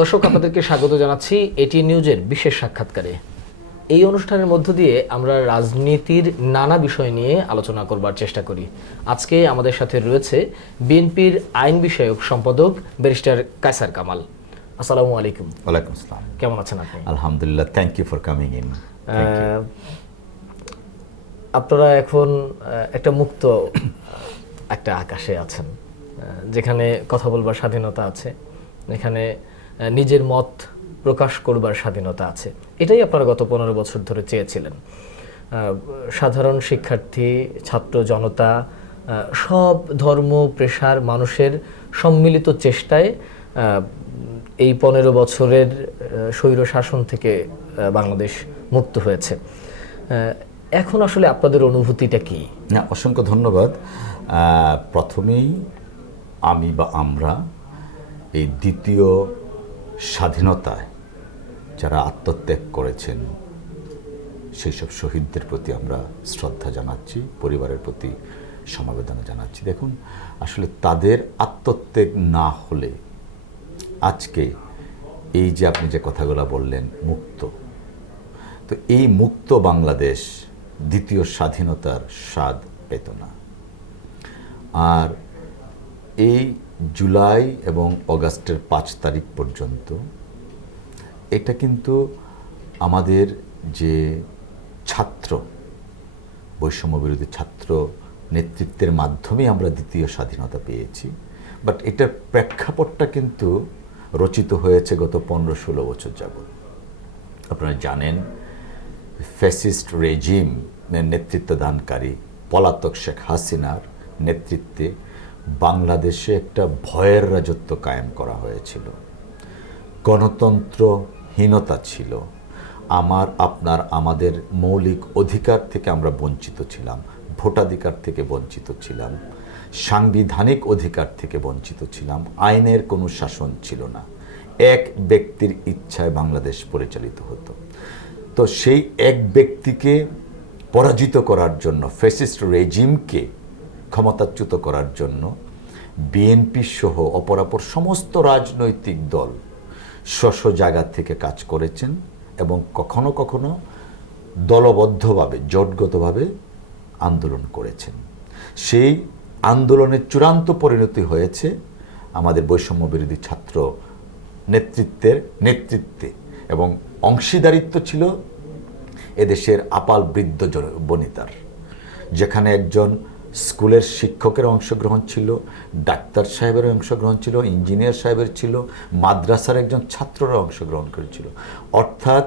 দর্শক, আপনাদেরকে স্বাগত জানাচ্ছি এটি নিউজের বিশেষ সাক্ষাৎকারে। এই অনুষ্ঠানের মধ্য দিয়ে আমরা রাজনীতির নানা বিষয় নিয়ে আলোচনা করবার চেষ্টা করি। আজকে আমাদের সাথে রয়েছে বিএনপির আইন বিষয়ক সম্পাদক ব্যারিস্টার কায়সার কামাল। আসসালামু আলাইকুম। ওয়ালাইকুম আসসালাম। কেমন আছেন আপনি? আলহামদুলিল্লাহ, thank you for coming in. আপনারা এখন একটা মুক্ত একটা আকাশে আছেন, যেখানে কথা বলবার স্বাধীনতা আছে, যেখানে নিজের মত প্রকাশ করবার স্বাধীনতা আছে। এটাই আপনারা গত 15 বছর ধরে চেয়েছিলেন। সাধারণ শিক্ষার্থী, ছাত্র জনতা, সব ধর্ম পেশার মানুষের সম্মিলিত চেষ্টায় এই 15 বছরের স্বৈর শাসন থেকে বাংলাদেশ মুক্ত হয়েছে। এখন আসলে আপনাদের অনুভূতিটা কি? না, অসংখ্য ধন্যবাদ। প্রথমেই আমি বা আমরা এই দ্বিতীয় স্বাধীনতায় যারা আত্মত্যাগ করেছেন সেই সব শহীদদের প্রতি আমরা শ্রদ্ধা জানাচ্ছি, পরিবারের প্রতি সমবেদনা জানাচ্ছি। দেখুন, আসলে তাদের আত্মত্যাগ না হলে আজকে এই যে আপনি যে কথাগুলো বললেন মুক্ত, তো এই মুক্ত বাংলাদেশ দ্বিতীয় স্বাধীনতার স্বাদ পেত না। আর এই জুলাই এবং অগাস্টের 5 তারিখ পর্যন্ত এটা কিন্তু আমাদের যে ছাত্র বৈষম্য বিরোধী ছাত্র নেতৃত্বের মাধ্যমে আমরা দ্বিতীয় স্বাধীনতা পেয়েছি। বাট এটার প্রেক্ষাপটটা কিন্তু রচিত হয়েছে গত 15-16 বছর যাবত। আপনারা জানেন, ফ্যাসিস্ট রেজিম নেতৃত্বদানকারী পলাতক শেখ হাসিনার নেতৃত্বে বাংলাদেশে একটা ভয়ের রাজত্ব কায়েম করা হয়েছিল। গণতন্ত্রহীনতা ছিল। আমাদের মৌলিক অধিকার থেকে আমরা বঞ্চিত ছিলাম, ভোটাধিকার থেকে বঞ্চিত ছিলাম, সাংবিধানিক অধিকার থেকে বঞ্চিত ছিলাম, আইনের কোনো শাসন ছিল না। এক ব্যক্তির ইচ্ছায় বাংলাদেশ পরিচালিত হতো। তো সেই এক ব্যক্তিকে পরাজিত করার জন্য, ফ্যাসিস্ট রেজিমকে ক্ষমতাচ্যুত করার জন্য বিএনপি সহ অপরাপর সমস্ত রাজনৈতিক দল স্ব জায়গা থেকে কাজ করেছেন এবং কখনো কখনো দলবদ্ধভাবে, জোটগতভাবে আন্দোলন করেছেন। সেই আন্দোলনের চূড়ান্ত পরিণতি হয়েছে আমাদের বৈষম্য বিরোধী ছাত্র নেতৃত্বে এবং অংশীদারিত্ব ছিল এদেশের আপাল বৃদ্ধ বনিতার, যেখানে একজন স্কুলের শিক্ষকের অংশগ্রহণ ছিল, ডাক্তার সাহেবের অংশগ্রহণ ছিল, ইঞ্জিনিয়ার সাহেবের ছিল, মাদ্রাসার একজন ছাত্ররা অংশগ্রহণ করেছিল। অর্থাৎ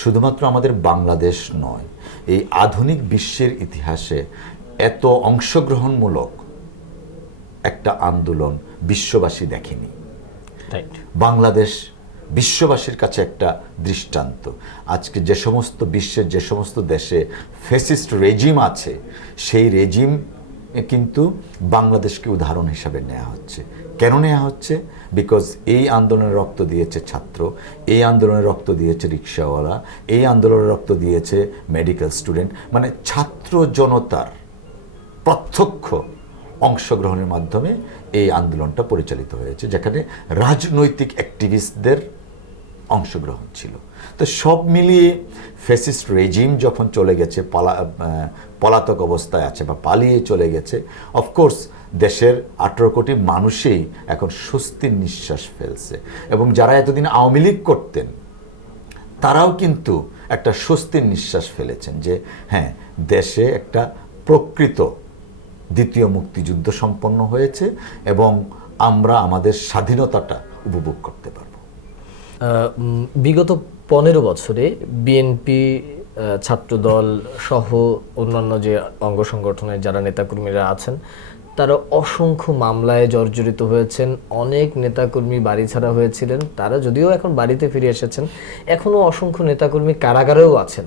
শুধুমাত্র আমাদের বাংলাদেশ নয়, এই আধুনিক বিশ্বের ইতিহাসে এত অংশগ্রহণমূলক একটা আন্দোলন বিশ্ববাসী দেখেনি। বাংলাদেশ বিশ্ববাসীর কাছে একটা দৃষ্টান্ত। আজকে যে সমস্ত বিশ্বের যে সমস্ত দেশে ফ্যাসিস্ট রেজিম আছে, সেই রেজিম কিন্তু বাংলাদেশকে উদাহরণ হিসাবে নেওয়া হচ্ছে। কেন নেওয়া হচ্ছে? বিকজ এই আন্দোলনে রক্ত দিয়েছে ছাত্র, এই আন্দোলনে রক্ত দিয়েছে রিক্সাওয়ালা, এই আন্দোলনে রক্ত দিয়েছে মেডিকেল স্টুডেন্ট। মানে ছাত্র জনতার প্রত্যক্ষ অংশগ্রহণের মাধ্যমে এই আন্দোলনটা পরিচালিত হয়েছে, যেখানে রাজনৈতিক অ্যাক্টিভিস্টদের অংশগ্রহণ ছিল। তো সব মিলিয়ে ফ্যাসিস্ট রেজিম যখন চলে গেছে, পলাতক অবস্থায় আছে বা পালিয়ে চলে গেছে, অফকোর্স দেশের 18 কোটি মানুষই এখন স্বস্তির নিঃশ্বাস ফেলছে। এবং যারা এতদিন আওয়ামী লীগ করতেন তারাও কিন্তু একটা স্বস্তির নিঃশ্বাস ফেলেছেন যে হ্যাঁ, দেশে একটা প্রকৃত দ্বিতীয় মুক্তিযুদ্ধ সম্পন্ন হয়েছে এবং আমরা আমাদের স্বাধীনতাটা উপভোগ করতে পারব। বিগত 15 বছরে বিএনপি, ছাত্রদল সহ অন্যান্য যে অঙ্গ সংগঠনের যারা নেতাকর্মীরা আছেন, তারা অসংখ্য মামলায় জর্জরিত হয়েছেন। অনেক নেতাকর্মী বাড়ি ছাড়া হয়েছিলেন, তারা যদিও এখন বাড়িতে ফিরে এসেছেন। এখনও অসংখ্য নেতাকর্মী কারাগারেও আছেন।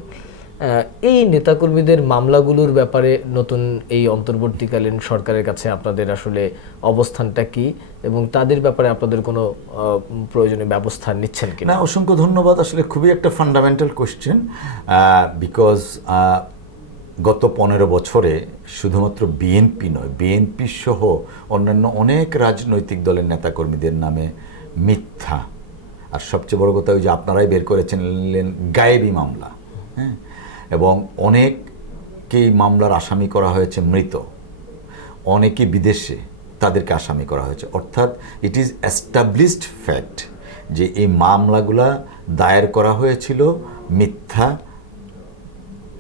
এই নেতাকর্মীদের মামলাগুলোর ব্যাপারে নতুন এই অন্তর্বর্তীকালীন সরকারের কাছে আপনাদের আসলে অবস্থানটা কি এবং তাদের ব্যাপারে আপনাদের কোনো প্রয়োজনীয় ব্যবস্থা নিচ্ছেন কিনা? না, অসংখ্য ধন্যবাদ। আসলে খুবই একটা ফান্ডামেন্টাল কোয়েশ্চেন, বিকজ গত 15 বছরে শুধুমাত্র বিএনপি নয়, বিএনপি সহ অন্যান্য অনেক রাজনৈতিক দলের নেতাকর্মীদের নামে মিথ্যা আর সবচেয়ে বড় কথা ওই যে আপনারাই বের করেছিলেন গায়েবী মামলা, হ্যাঁ, এবং অনেককেই মামলার আসামি করা হয়েছে মৃত, অনেকে বিদেশে, তাদেরকে আসামি করা হয়েছে। অর্থাৎ ইট ইজ এস্টাবলিশড ফ্যাক্ট যে এই মামলাগুলা দায়ের করা হয়েছিল মিথ্যা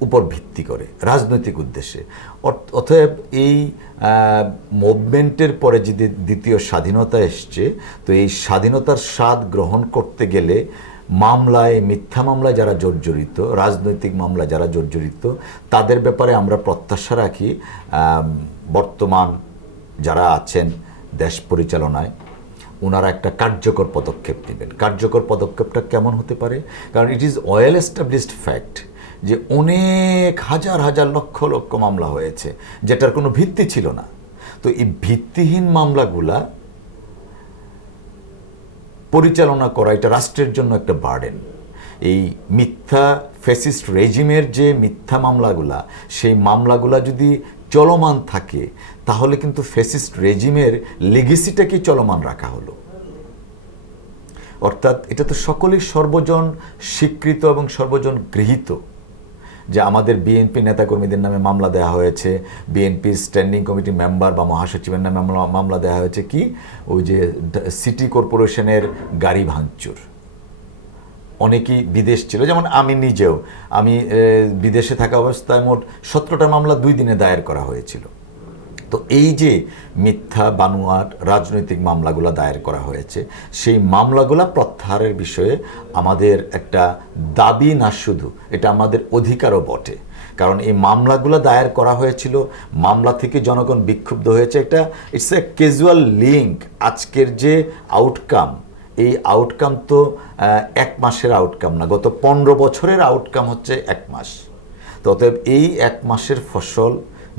উপর ভিত্তি করে, রাজনৈতিক উদ্দেশ্যে। অতএব এই মুভমেন্টের পরে যদি দ্বিতীয় স্বাধীনতা এসছে, তো এই স্বাধীনতার স্বাদ গ্রহণ করতে গেলে মামলায়, মিথ্যা মামলায় যারা জর্জরিত, রাজনৈতিক মামলা যারা জর্জরিত, তাদের ব্যাপারে আমরা প্রত্যাশা রাখি বর্তমান যারা আছেন দেশ পরিচালনায়, ওনারা একটা কার্যকর পদক্ষেপ নেবেন। কার্যকর পদক্ষেপটা কেমন হতে পারে? কারণ it is well established fact যে অনেক হাজার হাজার লক্ষ লক্ষ মামলা হয়েছে যেটার কোনো ভিত্তি ছিল না। তো এই ভিত্তিহীন মামলাগুলা পরিচালনা করা এটা রাষ্ট্রের জন্য একটা বার্ডেন। এই মিথ্যা ফ্যাসিস্ট রেজিমের যে মিথ্যা মামলাগুলা, সেই মামলাগুলা যদি চলমান থাকে তাহলে কিন্তু ফ্যাসিস্ট রেজিমের লেগেসিটাকে চলমান রাখা হলো। অর্থাৎ এটা তো সকলেই সর্বজন স্বীকৃত এবং সর্বজন গৃহীত যে আমাদের বিএনপি নেতাকর্মীদের নামে মামলা দেওয়া হয়েছে, বিএনপি স্ট্যান্ডিং কমিটি মেম্বার বা মহাসচিবের নামে মামলা দেওয়া হয়েছে কি ওই যে সিটি কর্পোরেশনের গাড়ি ভাঙচুর। অনেকেই বিদেশ ছিল, যেমন আমি নিজেও, আমি বিদেশে থাকা অবস্থায় মোট 17টা মামলা 2 দিনে দায়ের করা হয়েছিল। তো এই যে মিথ্যা বানোয়াট রাজনৈতিক মামলাগুলো দায়ের করা হয়েছে, সেই মামলাগুলো প্রত্যাহারের বিষয়ে আমাদের একটা দাবি না, শুধু এটা আমাদের অধিকারও বটে। কারণ এই মামলাগুলো দায়ের করা হয়েছিল, মামলা থেকে জনগণ বিক্ষুব্ধ হয়েছে। এটা ইটস এ ক্যাজুয়াল লিঙ্ক। আজকের যে আউটকাম, এই আউটকাম তো 1 মাসের আউটকাম না, গত 15 বছরের আউটকাম হচ্ছে 1 মাস। তো অতএব এই 1 মাসের ফসল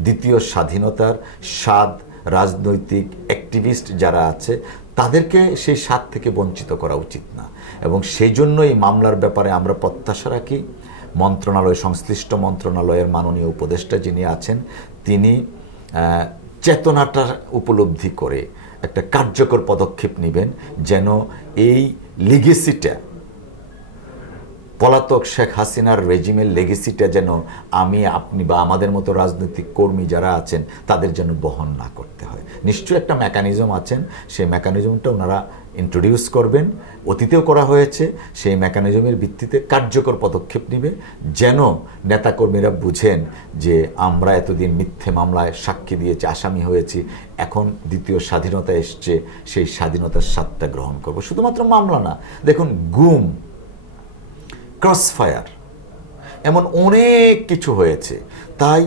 দ্বিতীয় স্বাধীনতার স্বাদ রাজনৈতিক অ্যাক্টিভিস্ট যারা আছে তাদেরকে সেই স্বাদ থেকে বঞ্চিত করা উচিত না। এবং সেই জন্য এই মামলার ব্যাপারে আমরা প্রত্যাশা রাখি মন্ত্রণালয়, সংশ্লিষ্ট মন্ত্রণালয়ের মাননীয় উপদেষ্টা যিনি আছেন, তিনি চেতনাটা উপলব্ধি করে একটা কার্যকর পদক্ষেপ নেবেন, যেন এই লিগেসিটা, পলাতক শেখ হাসিনার রেজিমের লেগেসিটা যেন আমি, আপনি বা আমাদের মতো রাজনৈতিক কর্মী যারা আছেন তাদের জন্য বহন না করতে হয়। নিশ্চয়ই একটা মেকানিজম আছেন, সেই মেকানিজমটা ওনারা ইন্ট্রোডিউস করবেন, অতীতেও করা হয়েছে। সেই মেকানিজমের ভিত্তিতে কার্যকর পদক্ষেপ নেবে, যেন নেতাকর্মীরা বুঝেন যে আমরা এতদিন মিথ্যে মামলায় সাক্ষী দিয়েছি, আসামি হয়েছি, এখন দ্বিতীয় স্বাধীনতা এসছে, সেই স্বাধীনতার স্বাদটা গ্রহণ করব। শুধুমাত্র মামলা না, দেখুন গুম, ক্রসফায়ার, এমন অনেক কিছু হয়েছে। তাই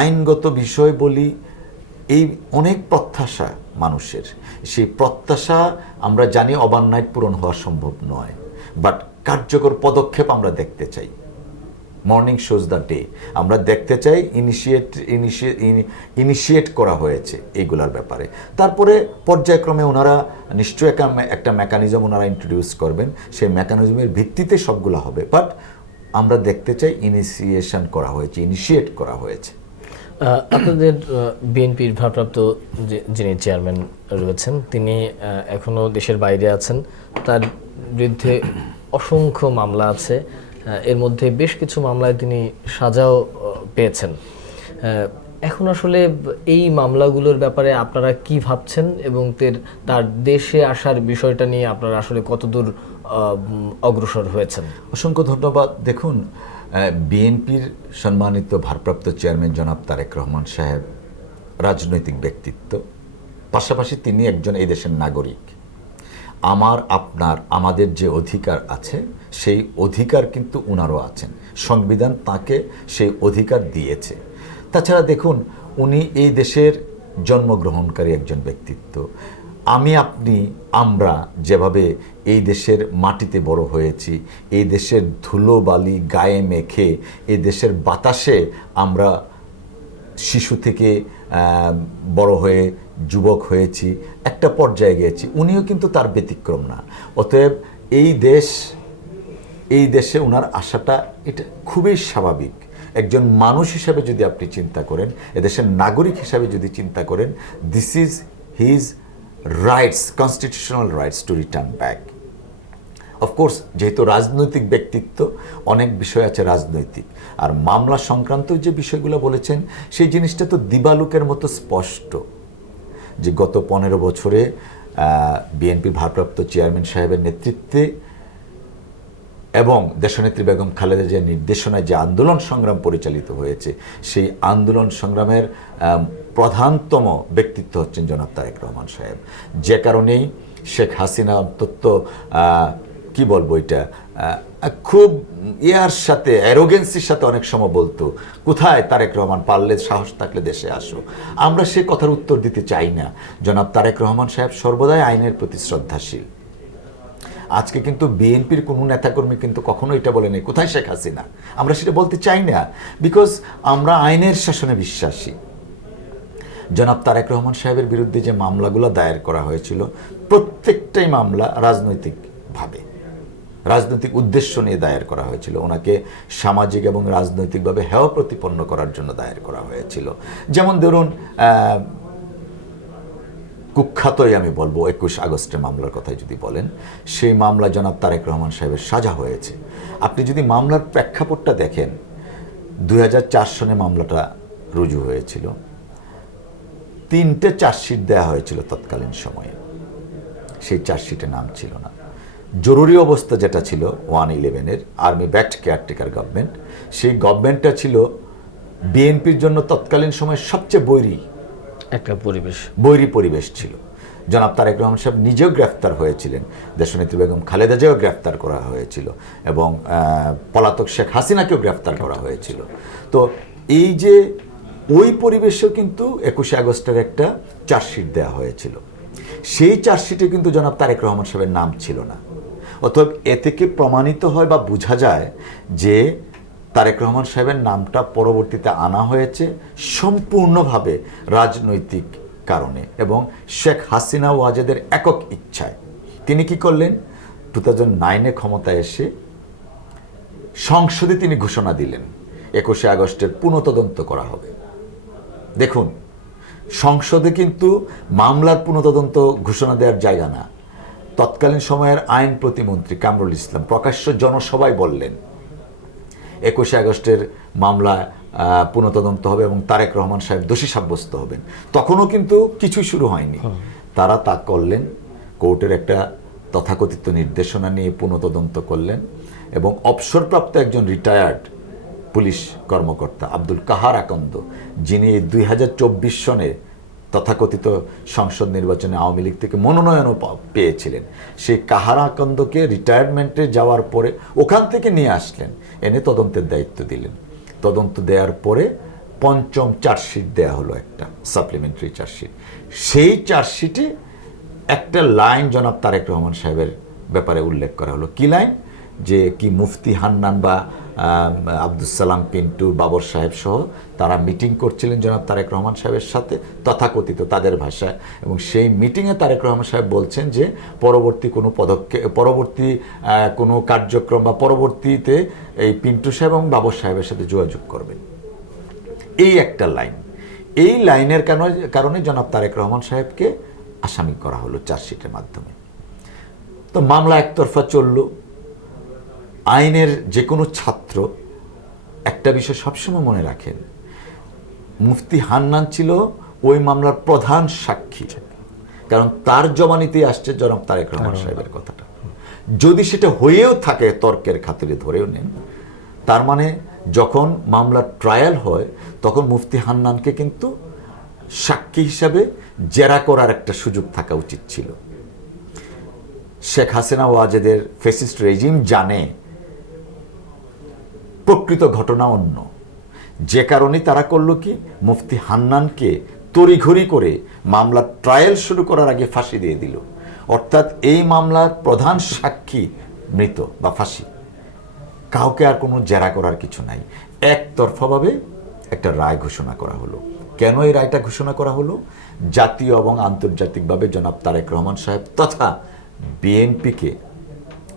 আইনগত বিষয় বলি, এই অনেক প্রত্যাশা মানুষের, সেই প্রত্যাশা আমরা জানি ওভারনাইট পূরণ হওয়া সম্ভব নয়, বাট কার্যকর পদক্ষেপ আমরা দেখতে চাই। মর্নিং শোজ দ্য ডে, আমরা দেখতে চাই ইনিশিয়েট করা হয়েছে এইগুলার ব্যাপারে। তারপরে পর্যায়ক্রমে ওনারা নিশ্চয়ই একটা মেকানিজম ওনারা ইন্ট্রোডিউস করবেন, সেই মেকানিজমের ভিত্তিতে সবগুলো হবে। বাট আমরা দেখতে চাই ইনিশিয়েশন করা হয়েছে, ইনিশিয়েট করা হয়েছে। আপনাদের বিএনপির ভারপ্রাপ্ত যিনি চেয়ারম্যান রয়েছেন, তিনি এখনো দেশের বাইরে আছেন, তার বিরুদ্ধে অসংখ্য মামলা আছে, এর মধ্যে বেশ কিছু মামলায় তিনি সাজাও পেয়েছেন। এখন আসলে এই মামলাগুলোর ব্যাপারে আপনারা কি ভাবছেন এবং তার দেশে আসার বিষয়টা নিয়ে আপনারা আসলে কতদূর অগ্রসর হয়েছেন? অসংখ্য ধন্যবাদ। দেখুন, বিএনপির সম্মানিত ভারপ্রাপ্ত চেয়ারম্যান জনাব তারেক রহমান সাহেব রাজনৈতিক ব্যক্তিত্ব, পাশাপাশি তিনি একজন এই দেশের নাগরিক। আমাদের যে অধিকার আছে সেই অধিকার কিন্তু উনারও আছেন, সংবিধান তাকে সেই অধিকার দিয়েছে। তাছাড়া দেখুন, উনি এই দেশের জন্মগ্রহণকারী একজন ব্যক্তিত্ব। আমরা যেভাবে এই দেশের মাটিতে বড় হয়েছি, এই দেশের ধুলো বালি গায়ে মেখে, এই দেশের বাতাসে আমরা শিশু থেকে বড় হয়ে যুবক হয়েছি, একটা পর্যায়ে গিয়েছি, উনিও কিন্তু তার ব্যতিক্রম না। অতএব এই দেশে ওনার আশাটা এটা খুবই স্বাভাবিক। একজন মানুষ হিসাবে যদি আপনি চিন্তা করেন, এদেশের নাগরিক হিসাবে যদি চিন্তা করেন, this is his rights, constitutional rights to return back. Of course যেহেতু রাজনৈতিক ব্যক্তিত্ব, অনেক বিষয় আছে রাজনৈতিক, আর মামলা সংক্রান্ত যে বিষয়গুলো বলেছেন সেই জিনিসটা তো দিবালুকের মতো স্পষ্ট যে গত 15 বছরে বিএনপির ভারপ্রাপ্ত চেয়ারম্যান সাহেবের নেতৃত্বে এবং দেশনেত্রী বেগম খালেদা জিয়ার নির্দেশনায় যে আন্দোলন সংগ্রাম পরিচালিত হয়েছে, সেই আন্দোলন সংগ্রামের প্রধানতম ব্যক্তিত্ব হচ্ছেন জনাব তারেক রহমান সাহেব। যে কারণেই শেখ হাসিনা অন্তত কি বলবো, এটা খুব ইয়ার সাথে, অ্যারোগেন্সির সাথে অনেক সময় বলতো, কোথায় তারেক রহমান, পারলে সাহস থাকলে দেশে আসো। আমরা সে কথার উত্তর দিতে চাই না। জনাব তারেক রহমান সাহেব সর্বদাই আইনের প্রতি শ্রদ্ধাশীল। আজকে কিন্তু বিএনপির কোনো নেতাকর্মী কিন্তু কখনো এটা বলেনি কোথায় শেখ হাসিনা। আমরা সেটা বলতে চাই না, বিকজ আমরা আইনের শাসনে বিশ্বাসী। জনাব তারেক রহমান সাহেবের বিরুদ্ধে যে মামলাগুলো দায়ের করা হয়েছিল, প্রত্যেকটাই মামলা রাজনৈতিকভাবে, রাজনৈতিক উদ্দেশ্য নিয়ে দায়ের করা হয়েছিল। ওনাকে সামাজিক এবং রাজনৈতিকভাবে হেয় প্রতিপন্ন করার জন্য দায়ের করা হয়েছিল। যেমন ধরুন, কুখ্যাতই আমি বলবো 21 আগস্টের মামলার কথাই যদি বলেন, সেই মামলা জনাব তারেক রহমান সাহেবের সাজা হয়েছে। আপনি যদি মামলার প্রেক্ষাপটটা দেখেন, 2004 সনে মামলাটা রুজু হয়েছিল, 3টে চার্জশিট দেওয়া হয়েছিল তৎকালীন সময়ে, সেই চার্জশিটে নাম ছিল না। জরুরি অবস্থা যেটা ছিল 111-এর আর্মি ব্যাকড কেয়ারটেকার গভর্নমেন্ট, সেই গভর্নমেন্টটা ছিল বিএনপির জন্য তৎকালীন সময় সবচেয়ে একটা বৈরী পরিবেশ ছিল। জনাব তারেক রহমান সাহেব নিজেও গ্রেফতার হয়েছিলেন, দেশনেত্রী বেগম খালেদা জিয়াও গ্রেফতার করা হয়েছিল, এবং পলাতক শেখ হাসিনাকেও গ্রেফতার করা হয়েছিল। তো এই যে ওই পরিবেশেও কিন্তু 21 আগস্টের একটা চার্জশিট দেওয়া হয়েছিল। সেই চার্জশিটে কিন্তু জনাব তারেক রহমান সাহেবের নাম ছিল না। অতএব এ থেকে প্রমাণিত হয় বা বোঝা যায় যে তারেক রহমান সাহেবের নামটা পরবর্তীতে আনা হয়েছে সম্পূর্ণভাবে রাজনৈতিক কারণে এবং শেখ হাসিনা ওয়াজেদের একক ইচ্ছায়। তিনি কি করলেন, 2009-এ ক্ষমতায় এসে সংসদে তিনি ঘোষণা দিলেন 21 আগস্টের পুনঃতদন্ত করা হবে। দেখুন, সংসদে কিন্তু মামলার পুনঃতদন্ত ঘোষণা দেওয়ার জায়গা না। তৎকালীন সময়ের আইন প্রতিমন্ত্রী কামরুল ইসলাম প্রকাশ্য জনসভায় বললেন 21 আগস্টের মামলা পুনঃতদন্ত হবে এবং তারেক রহমান সাহেব দোষী সাব্যস্ত হবেন। তখনও কিন্তু কিছুই শুরু হয়নি। তারা তা করলেন, কোর্টের একটা তথাকথিত নির্দেশনা নিয়ে পুনঃতদন্ত করলেন এবং অবসরপ্রাপ্ত একজন রিটায়ার্ড পুলিশ কর্মকর্তা আব্দুল কাহার আকন্দ, যিনি 2024 সনে তথাকথিত সংসদ নির্বাচনে আওয়ামী লীগ থেকে মনোনয়নও পেয়েছিলেন, সেই কাহার আকন্দকে রিটায়ারমেন্টে যাওয়ার পরে ওখান থেকে নিয়ে আসলেন, এনে তদন্তের দায়িত্ব দিলেন। তদন্ত দেওয়ার পরে 5ম চার্জশিট দেয়া হলো, একটা সাপ্লিমেন্টারি চার্জশিট। সেই চার্জশিটে একটা লাইন জনাব তারেক রহমান সাহেবের ব্যাপারে উল্লেখ করা হলো। কি লাইন? যে কি মুফতি হান্নান বা আব্দুল সালাম পিন্টু, বাবর সাহেব সহ তারা মিটিং করছিলেন জনাব তারেক রহমান সাহেবের সাথে, তথাকথিত তাদের ভাষায়, এবং সেই মিটিংয়ে তারেক রহমান সাহেব বলছেন যে পরবর্তী কোনো কার্যক্রম বা পরবর্তীতে এই পিন্টু সাহেব এবং বাবর সাহেবের সাথে যোগাযোগ করবেন। এই একটা লাইন, এই লাইনের কারণে জনাব তারেক রহমান সাহেবকে আসামি করা হলো চার্জশিটের মাধ্যমে। তো মামলা একতরফা চলল। আইনের যে কোনো ছাত্র একটা বিষয় সবসময় মনে রাখেন, মুফতি হান্নান ছিল ওই মামলার প্রধান সাক্ষী, কারণ তার জবানিতেই আসছে জনাব তারেক রহমান সাহেবের কথাটা। যদি সেটা হয়েও থাকে, তর্কের খাতিরে ধরেও নেন, তার মানে যখন মামলার ট্রায়াল হয় তখন মুফতি হান্নানকে কিন্তু সাক্ষী হিসাবে জেরা করার একটা সুযোগ থাকা উচিত ছিল। শেখ হাসিনা ওয়াজেদের ফ্যাসিস্ট রেজিম জানে প্রকৃত ঘটনা অন্য, যে কারণে তারা করলো কি, মুফতি হান্নানকে তড়িঘড়ি করে মামলার ট্রায়াল শুরু করার আগে ফাঁসি দিয়ে দিল। অর্থাৎ এই মামলার প্রধান সাক্ষী মৃত বা ফাঁসি, কাউকে আর কোনো জেরা করার কিছু নাই। একতরফাভাবে একটা রায় ঘোষণা করা হলো। কেন এই রায়টা ঘোষণা করা হলো? জাতীয় এবং আন্তর্জাতিকভাবে জনাব তারেক রহমান সাহেব তথা বিএনপিকে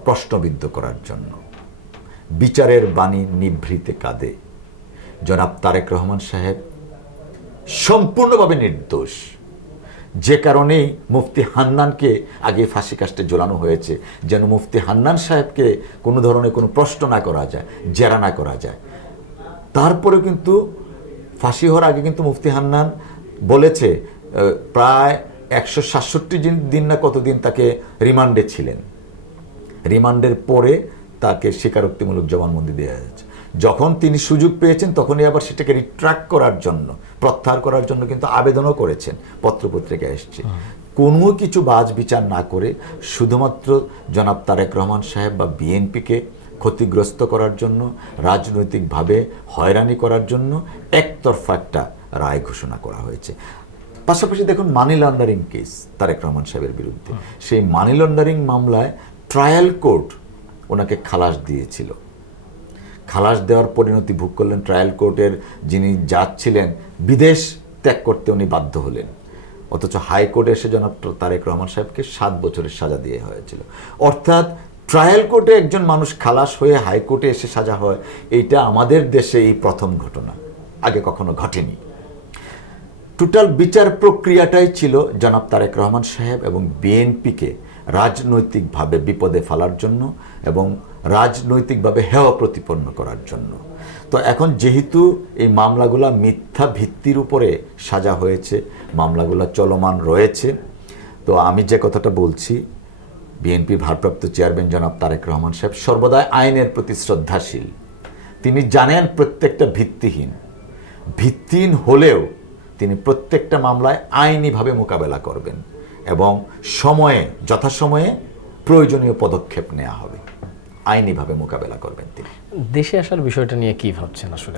প্রশ্নবিদ্ধ করার জন্য। বিচারের বাণী নিভৃতে কাঁদে। জনাব তারেক রহমান সাহেব সম্পূর্ণভাবে নির্দোষ। যে কারণেই মুফতি হান্নানকে আগে ফাঁসি কাস্টে ঝোলানো হয়েছে, যেন মুফতি হান্নান সাহেবকে কোনো ধরনের কোনো প্রশ্ন না করা যায়, জেরা না করা যায়। তারপরেও কিন্তু ফাঁসি হওয়ার আগে কিন্তু মুফতি হান্নান বলেছে প্রায় 167 দিন না কতদিন তাকে রিমান্ডে ছিলেন। রিমান্ডের পরে তাকে স্বীকারোক্তিমূলক জবানবন্দি দেওয়া হয়েছে। যখন তিনি সুযোগ পেয়েছেন তখনই আবার সেটাকে রিট্রাক্ট করার জন্য, প্রত্যাহার করার জন্য কিন্তু আবেদনও করেছেন, পত্রপত্রিকায় এসছে। কোনো কিছু বাজ বিচার না করে শুধুমাত্র জনাব তারেক রহমান সাহেব বা বিএনপিকে ক্ষতিগ্রস্ত করার জন্য, রাজনৈতিকভাবে হয়রানি করার জন্য একতরফা একটা রায় ঘোষণা করা হয়েছে। পাশাপাশি দেখুন money laundering case Tarique Rahman সাহেবের বিরুদ্ধে, সেই মানি লন্ডারিং মামলায় ট্রায়াল কোর্ট ওনাকে খালাস দিয়েছিল। খালাস দেওয়ার পরিণতি ভোগ করলেন ট্রায়াল কোর্টের যিনি জাজ ছিলেন, বিদেশ ত্যাগ করতে উনি বাধ্য হলেন। অথচ হাইকোর্টে এসে জনাব তারেক রহমান সাহেবকে 7 বছরের সাজা দিয়ে হয়েছিল। অর্থাৎ ট্রায়াল কোর্টে একজন মানুষ খালাস হয়ে হাইকোর্টে এসে সাজা হয়, এইটা আমাদের দেশে এই প্রথম ঘটনা, আগে কখনো ঘটেনি। টোটাল বিচার প্রক্রিয়াটাই ছিল জনাব তারেক রহমান সাহেব এবং বিএনপিকে রাজনৈতিকভাবে বিপদে ফেলার জন্য এবং রাজনৈতিকভাবে হেয় প্রতিপন্ন করার জন্য। তো এখন যেহেতু এই মামলাগুলো মিথ্যা ভিত্তির উপরে সাজা হয়েছে, মামলাগুলো চলমান রয়েছে, তো আমি যে কথাটা বলছি, বিএনপির ভারপ্রাপ্ত চেয়ারম্যান জনাব তারেক রহমান সাহেব সর্বদাই আইনের প্রতি শ্রদ্ধাশীল। তিনি জানেন প্রত্যেকটা ভিত্তিহীন হলেও তিনি প্রত্যেকটা মামলায় আইনিভাবে মোকাবেলা করবেন এবং যথাসময়ে প্রয়োজনীয় পদক্ষেপ নেওয়া হবে, আইনিভাবে মোকাবেলা করবেন তিনি। দেশে আসার বিষয়টা নিয়ে কি ভাবছেন আসলে?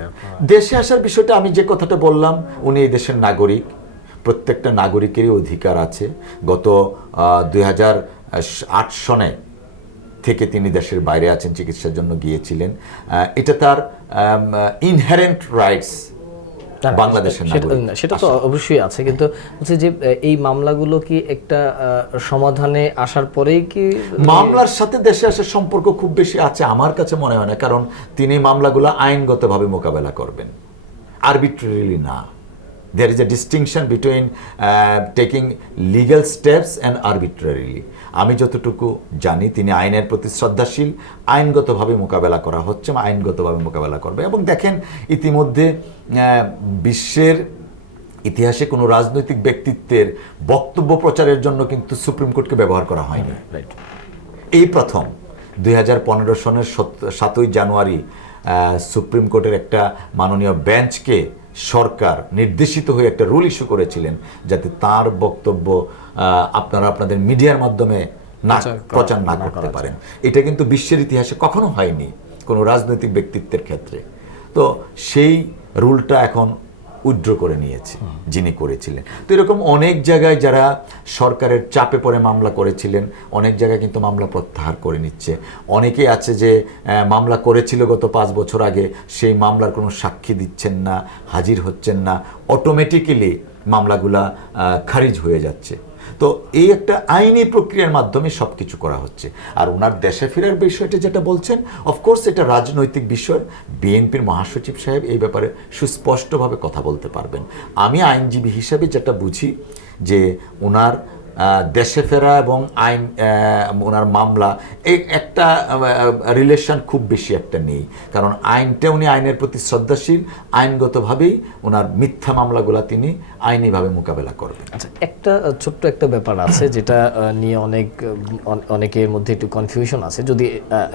দেশে আসার বিষয়টা আমি যে কথাটা বললাম, উনি এই দেশের নাগরিক, প্রত্যেকটা নাগরিকেরই অধিকার আছে। গত 2008 সনে থেকে তিনি দেশের বাইরে আছেন, চিকিৎসার জন্য গিয়েছিলেন। এটা তার ইনহেরেন্ট রাইটস বাংলাদেশের নাগরিক, সেটা তো অবশ্যই আছে, কিন্তু হচ্ছে যে এই মামলাগুলো কি একটা সমাধানে আসার পরেই কি মামলার সাথে দেশে আসার সম্পর্ক খুব বেশি আছে আমার কাছে মনে হয় না, কারণ তিনি মামলাগুলো আইনগতভাবে মোকাবেলা করবেন, আরবিট্রারিলি না। There is a distinction between taking legal steps and arbitrarily. আমি যতটুকু জানি তিনি আইনের প্রতি শ্রদ্ধাশীল, আইনগতভাবে মোকাবেলা করা হচ্ছে, আইনগতভাবে মোকাবেলা করবে। এবং দেখেন ইতিমধ্যে বিশ্বের ইতিহাসে কোনো রাজনৈতিক ব্যক্তিত্বের বক্তব্য প্রচারের জন্য কিন্তু সুপ্রিম কোর্টকে ব্যবহার করা হয়নি। এই প্রথম 2015 সনের 7ই জানুয়ারি সুপ্রিম কোর্টের একটা মাননীয় বেঞ্চকে সরকার নির্দেশিত হয়ে একটা রুল ইস্যু করেছিলেন, যাতে তার বক্তব্য আপনারা আপনাদের মিডিয়ার মাধ্যমে প্রচার না করতে পারেন। এটা কিন্তু বিশ্বের ইতিহাসে কখনো হয়নি কোনো রাজনৈতিক ব্যক্তিত্বের ক্ষেত্রে। তো সেই রুলটা এখন উইথড্র করে নিয়েছে যিনি করেছিলেন। তো এরকম অনেক জায়গায় যারা সরকারের চাপে পড়ে মামলা করেছিলেন, অনেক জায়গায় কিন্তু মামলা প্রত্যাহার করে নিচ্ছে। অনেকেই আছে যে মামলা করেছিল গত 5 বছর আগে, সেই মামলার কোনো সাক্ষী দিচ্ছেন না, হাজির হচ্ছেন না, অটোমেটিক্যালি মামলাগুলা খারিজ হয়ে যাচ্ছে। তো এই একটা আইনি প্রক্রিয়ার মাধ্যমে সব কিছু করা হচ্ছে। আর ওনার দেশে ফেরার বিষয়টা যেটা বলছেন, অফকোর্স এটা রাজনৈতিক বিষয়। বিএনপির মহাসচিব সাহেব এই ব্যাপারে সুস্পষ্টভাবে কথা বলতে পারবেন। আমি আইনজীবী হিসেবে যেটা বুঝি যে ওনার দেশে ফেরা এবং ওনার মামলা এই একটা রিলেশন খুব বেশি একটা নেই, কারণ উনি আইনের প্রতি শ্রদ্ধাশীল, আইনগতভাবেই ওনার মিথ্যা মামলাগুলা তিনি আইনিভাবে মোকাবেলা করবেন। আচ্ছা, ছোট্ট একটা ব্যাপার আছে যেটা নিয়ে অনেকের মধ্যে একটু কনফিউশন আছে, যদি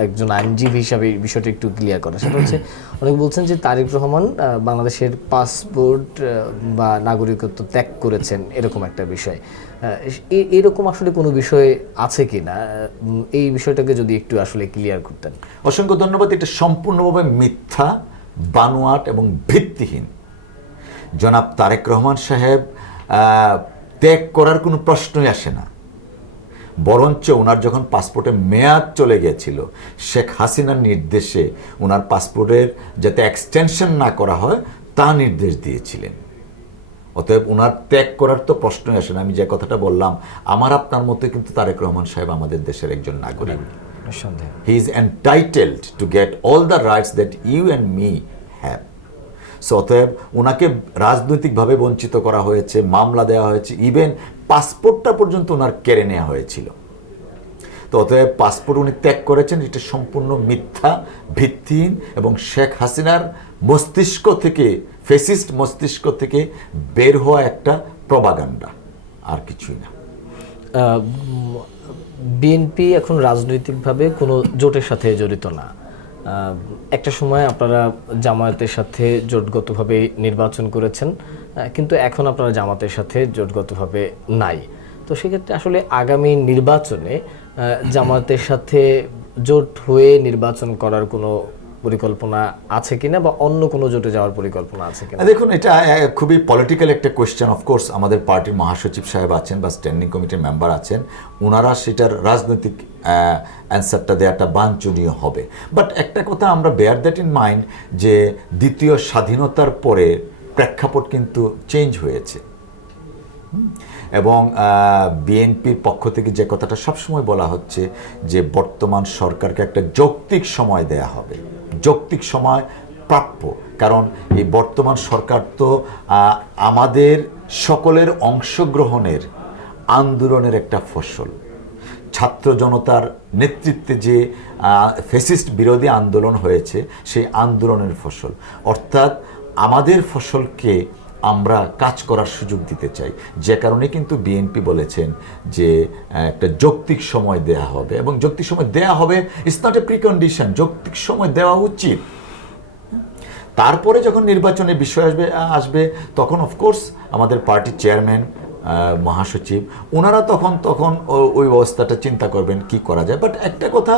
একজন আইনজীবী হিসাবে বিষয়টা একটু ক্লিয়ার করে। সেটা হচ্ছে অনেকে বলছেন যে তারেক রহমান বাংলাদেশের পাসপোর্ট বা নাগরিকত্ব ত্যাগ করেছেন, এরকম একটা বিষয়। এরকম আসলে কোনো বিষয় আছে কি না, এই বিষয়টাকে যদি একটু আসলে ক্লিয়ার করতেন। অসংখ্য ধন্যবাদ। এটা সম্পূর্ণভাবে মিথ্যা, বানোয়াট এবং ভিত্তিহীন। জনাব তারেক রহমান সাহেব ত্যাগ করার কোনো প্রশ্নই আসে না। বরঞ্চ ওনার যখন পাসপোর্টের মেয়াদ চলে গিয়েছিল, শেখ হাসিনার নির্দেশে ওনার পাসপোর্টের যাতে এক্সটেনশন না করা হয় তা নির্দেশ দিয়েছিলেন। অতএব ওনার ত্যাগ করার তো প্রশ্নই আসে না। আমি যে কথাটা বললাম, আমার আপনার মতো কিন্তু তারেক রহমান সাহেব আমাদের দেশের একজন নাগরিক। He is entitled to get all the rights that you and me have. So অতএব ওনাকে রাজনৈতিকভাবে বঞ্চিত করা হয়েছে, মামলা দেওয়া হয়েছে, ইভেন পাসপোর্টটা পর্যন্ত ওনার কেড়ে নেওয়া হয়েছিল। তো অতএব পাসপোর্ট উনি ত্যাগ করেছেন, এটা সম্পূর্ণ মিথ্যা, ভিত্তিহীন এবং শেখ হাসিনার মস্তিষ্ক থেকে, ফেসিস্ট মস্তিষ্ক থেকে বের হওয়া একটা প্রপাগান্ডা, আর কিছুই না। বিএনপি এখন রাজনৈতিকভাবে কোনো জোটের সাথে জড়িত না। একটা সময় আপনারা জামায়াতের সাথে জোটগতভাবে নির্বাচন করেছেন, কিন্তু এখন আপনারা জামাতের সাথে জোটগতভাবে নাই। তো সেক্ষেত্রে আসলে আগামী নির্বাচনে জামায়াতের সাথে জোট হয়ে নির্বাচন করার কোনো পরিকল্পনা আছে কিনা, বা অন্য কোনো জোটে যাওয়ার পরিকল্পনা আছে কিনা? দেখুন, এটা খুবই পলিটিক্যাল একটা কোয়েশ্চেন। অফকোর্স আমাদের পার্টির মহাসচিব সাহেব আছেন বা স্ট্যান্ডিং কমিটির মেম্বার আছেন, ওনারা সেটার রাজনৈতিক অ্যান্সারটা দেওয়াটা বাঞ্ছনীয় হবে। বাট একটা কথা আমরা বেয়ার দ্যাট ইন মাইন্ড, যে দ্বিতীয় স্বাধীনতার পরে প্রেক্ষাপট কিন্তু চেঞ্জ হয়েছে, এবং বিএনপির পক্ষ থেকে যে কথাটা সবসময় বলা হচ্ছে যে বর্তমান সরকারকে একটা যৌক্তিক সময় দেয়া হবে, যৌক্তিক সময় প্রাপ্য। কারণ এই বর্তমান সরকার তো আমাদের সকলের অংশগ্রহণের আন্দোলনের একটা ফসল। ছাত্র জনতার নেতৃত্বে যে ফ্যাসিস্ট বিরোধী আন্দোলন হয়েছে, সেই আন্দোলনের ফসল। অর্থাৎ আমাদের ফসলকে আমরা কাজ করার সুযোগ দিতে চাই, যে কারণে কিন্তু বিএনপি বলেছেন যে একটা যৌক্তিক সময় দেয়া হবে, এবং যৌক্তিক সময় দেয়া হবে ইটস নট এ প্রিকন্ডিশন, যৌক্তিক সময় দেওয়া উচিত। তারপরে যখন নির্বাচনের বিষয় আসবে তখন অফকোর্স আমাদের পার্টির চেয়ারম্যান, মহাসচিব, ওনারা তখন ওই অবস্থাটা চিন্তা করবেন কি করা যায়। বাট একটা কথা,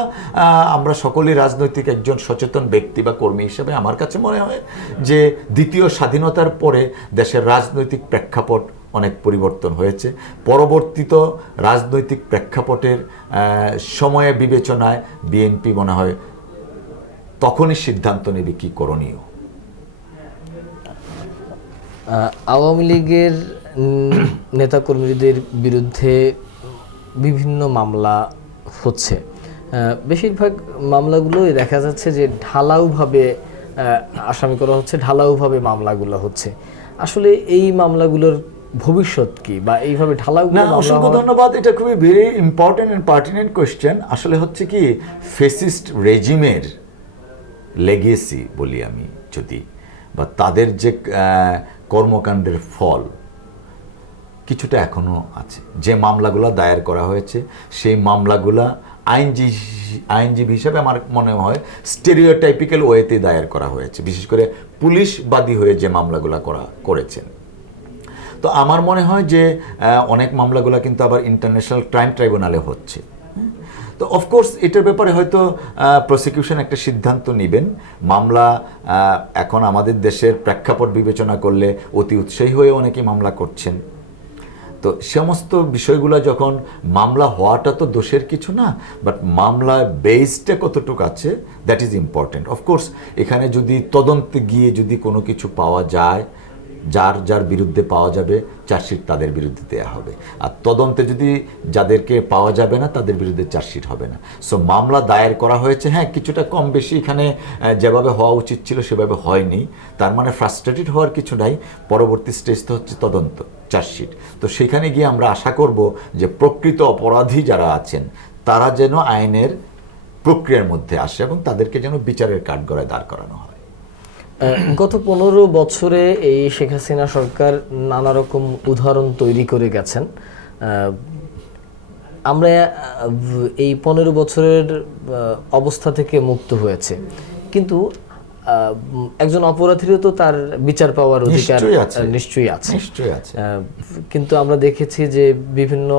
আমরা সকলেই রাজনৈতিক একজন সচেতন ব্যক্তি বা কর্মী হিসেবে আমার কাছে মনে হয় যে দ্বিতীয় স্বাধীনতার পরে দেশের রাজনৈতিক প্রেক্ষাপট অনেক পরিবর্তন হয়েছে। পরবর্তীত রাজনৈতিক প্রেক্ষাপটের সময়ে বিবেচনায় বিএনপি মনে হয় তখনই সিদ্ধান্ত নেবে কি করণীয়। আওয়ামী লীগের নেতাকর্মীদের বিরুদ্ধে বিভিন্ন মামলা হচ্ছে, বেশিরভাগ মামলাগুলোই দেখা যাচ্ছে যে ঢালাওভাবে আসামি করা হচ্ছে, ঢালাওভাবে মামলাগুলো হচ্ছে। আসলে এই মামলাগুলোর ভবিষ্যৎ কি, বা এইভাবে ঢালাও? অসংখ্য ধন্যবাদ, এটা খুবই very important and pertinent question. আসলে হচ্ছে কি, ফেসিস্ট রেজিমের লেগেসি বলি আমি যদি, বা তাদের যে কর্মকাণ্ডের ফল কিছুটা এখনো আছে। যে মামলাগুলো দায়ের করা হয়েছে, সেই মামলাগুলা আইনজীবী হিসাবে আমার মনে হয় স্টেরিওটাইপিক্যাল ওয়েতে দায়ের করা হয়েছে, বিশেষ করে পুলিশ বাদী হয়ে যে মামলাগুলো করেছেন। তো আমার মনে হয় যে অনেক মামলাগুলো কিন্তু আবার ইন্টারন্যাশনাল ক্রাইম ট্রাইব্যুনালে হচ্ছে। তো অফকোর্স এটার ব্যাপারে হয়তো প্রসিকিউশন একটা সিদ্ধান্ত নেবেন। মামলা এখন আমাদের দেশের প্রেক্ষাপট বিবেচনা করলে অতি উৎসাহী হয়ে অনেকে মামলা করছেন। তো সমস্ত বিষয়গুলো যখন, মামলা হওয়াটা তো দোষের কিছু না, বাট মামলার বেসটা কতটুকু আছে দ্যাট ইজ ইম্পর্টেন্ট। অফকোর্স এখানে যদি তদন্তে গিয়ে যদি কোনো কিছু পাওয়া যায়, যার বিরুদ্ধে পাওয়া যাবে চার্জশিট তাদের বিরুদ্ধে দেওয়া হবে, আর তদন্তে যদি যাদেরকে পাওয়া যাবে না তাদের বিরুদ্ধে চার্জশিট হবে না। সো মামলা দায়ের করা হয়েছে, হ্যাঁ কিছুটা কম বেশি এখানে যেভাবে হওয়া উচিত ছিল সেভাবে হয়নি, তার মানে ফ্রাস্ট্রেটেড হওয়ার কিছু নাই। পরবর্তী স্টেজ তো হচ্ছে তদন্ত, চার্জশিট। তো সেখানে গিয়ে আমরা আশা করব যে প্রকৃত অপরাধী যারা আছেন তারা যেন আইনের প্রক্রিয়ার মধ্যে আসে এবং তাদেরকে যেন বিচারের কাঠগড়ায় দাঁড় করানো হয়। গত 15 বছরে এই শেখ হাসিনা সরকার নানা রকম উদাহরণ তৈরি করে গেছেন। আমরা এই 15 বছরের অবস্থা থেকে মুক্ত হয়েছে, কিন্তু একজন অপরাধীরও তো তার বিচার পাওয়ার অধিকার নিশ্চয়ই আছে। কিন্তু আমরা দেখেছি যে বিভিন্ন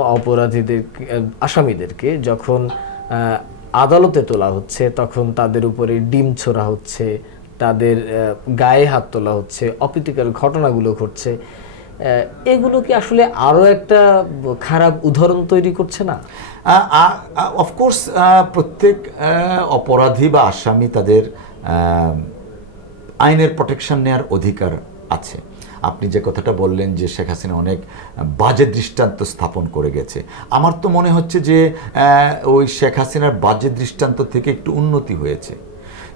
আসামিদেরকে যখন আদালতে তোলা হচ্ছে তখন তাদের উপরে ডিম ছোড়া হচ্ছে, তাদের গায়ে হাত তোলা হচ্ছে, অপ্রীতিকর ঘটনাগুলো ঘটছে। এগুলো কি আসলে আরো একটা খারাপ উদাহরণ তৈরি করছে না? অফকোর্স প্রত্যেক অপরাধী বা আসামি তাদের আইনের প্রোটেকশন নেওয়ার অধিকার আছে। আপনি যে কথাটা বললেন যে শেখ হাসিনা অনেক বাজে দৃষ্টান্ত স্থাপন করে গেছে, আমার তো মনে হচ্ছে যে ওই শেখ হাসিনার বাজে দৃষ্টান্ত থেকে একটু উন্নতি হয়েছে।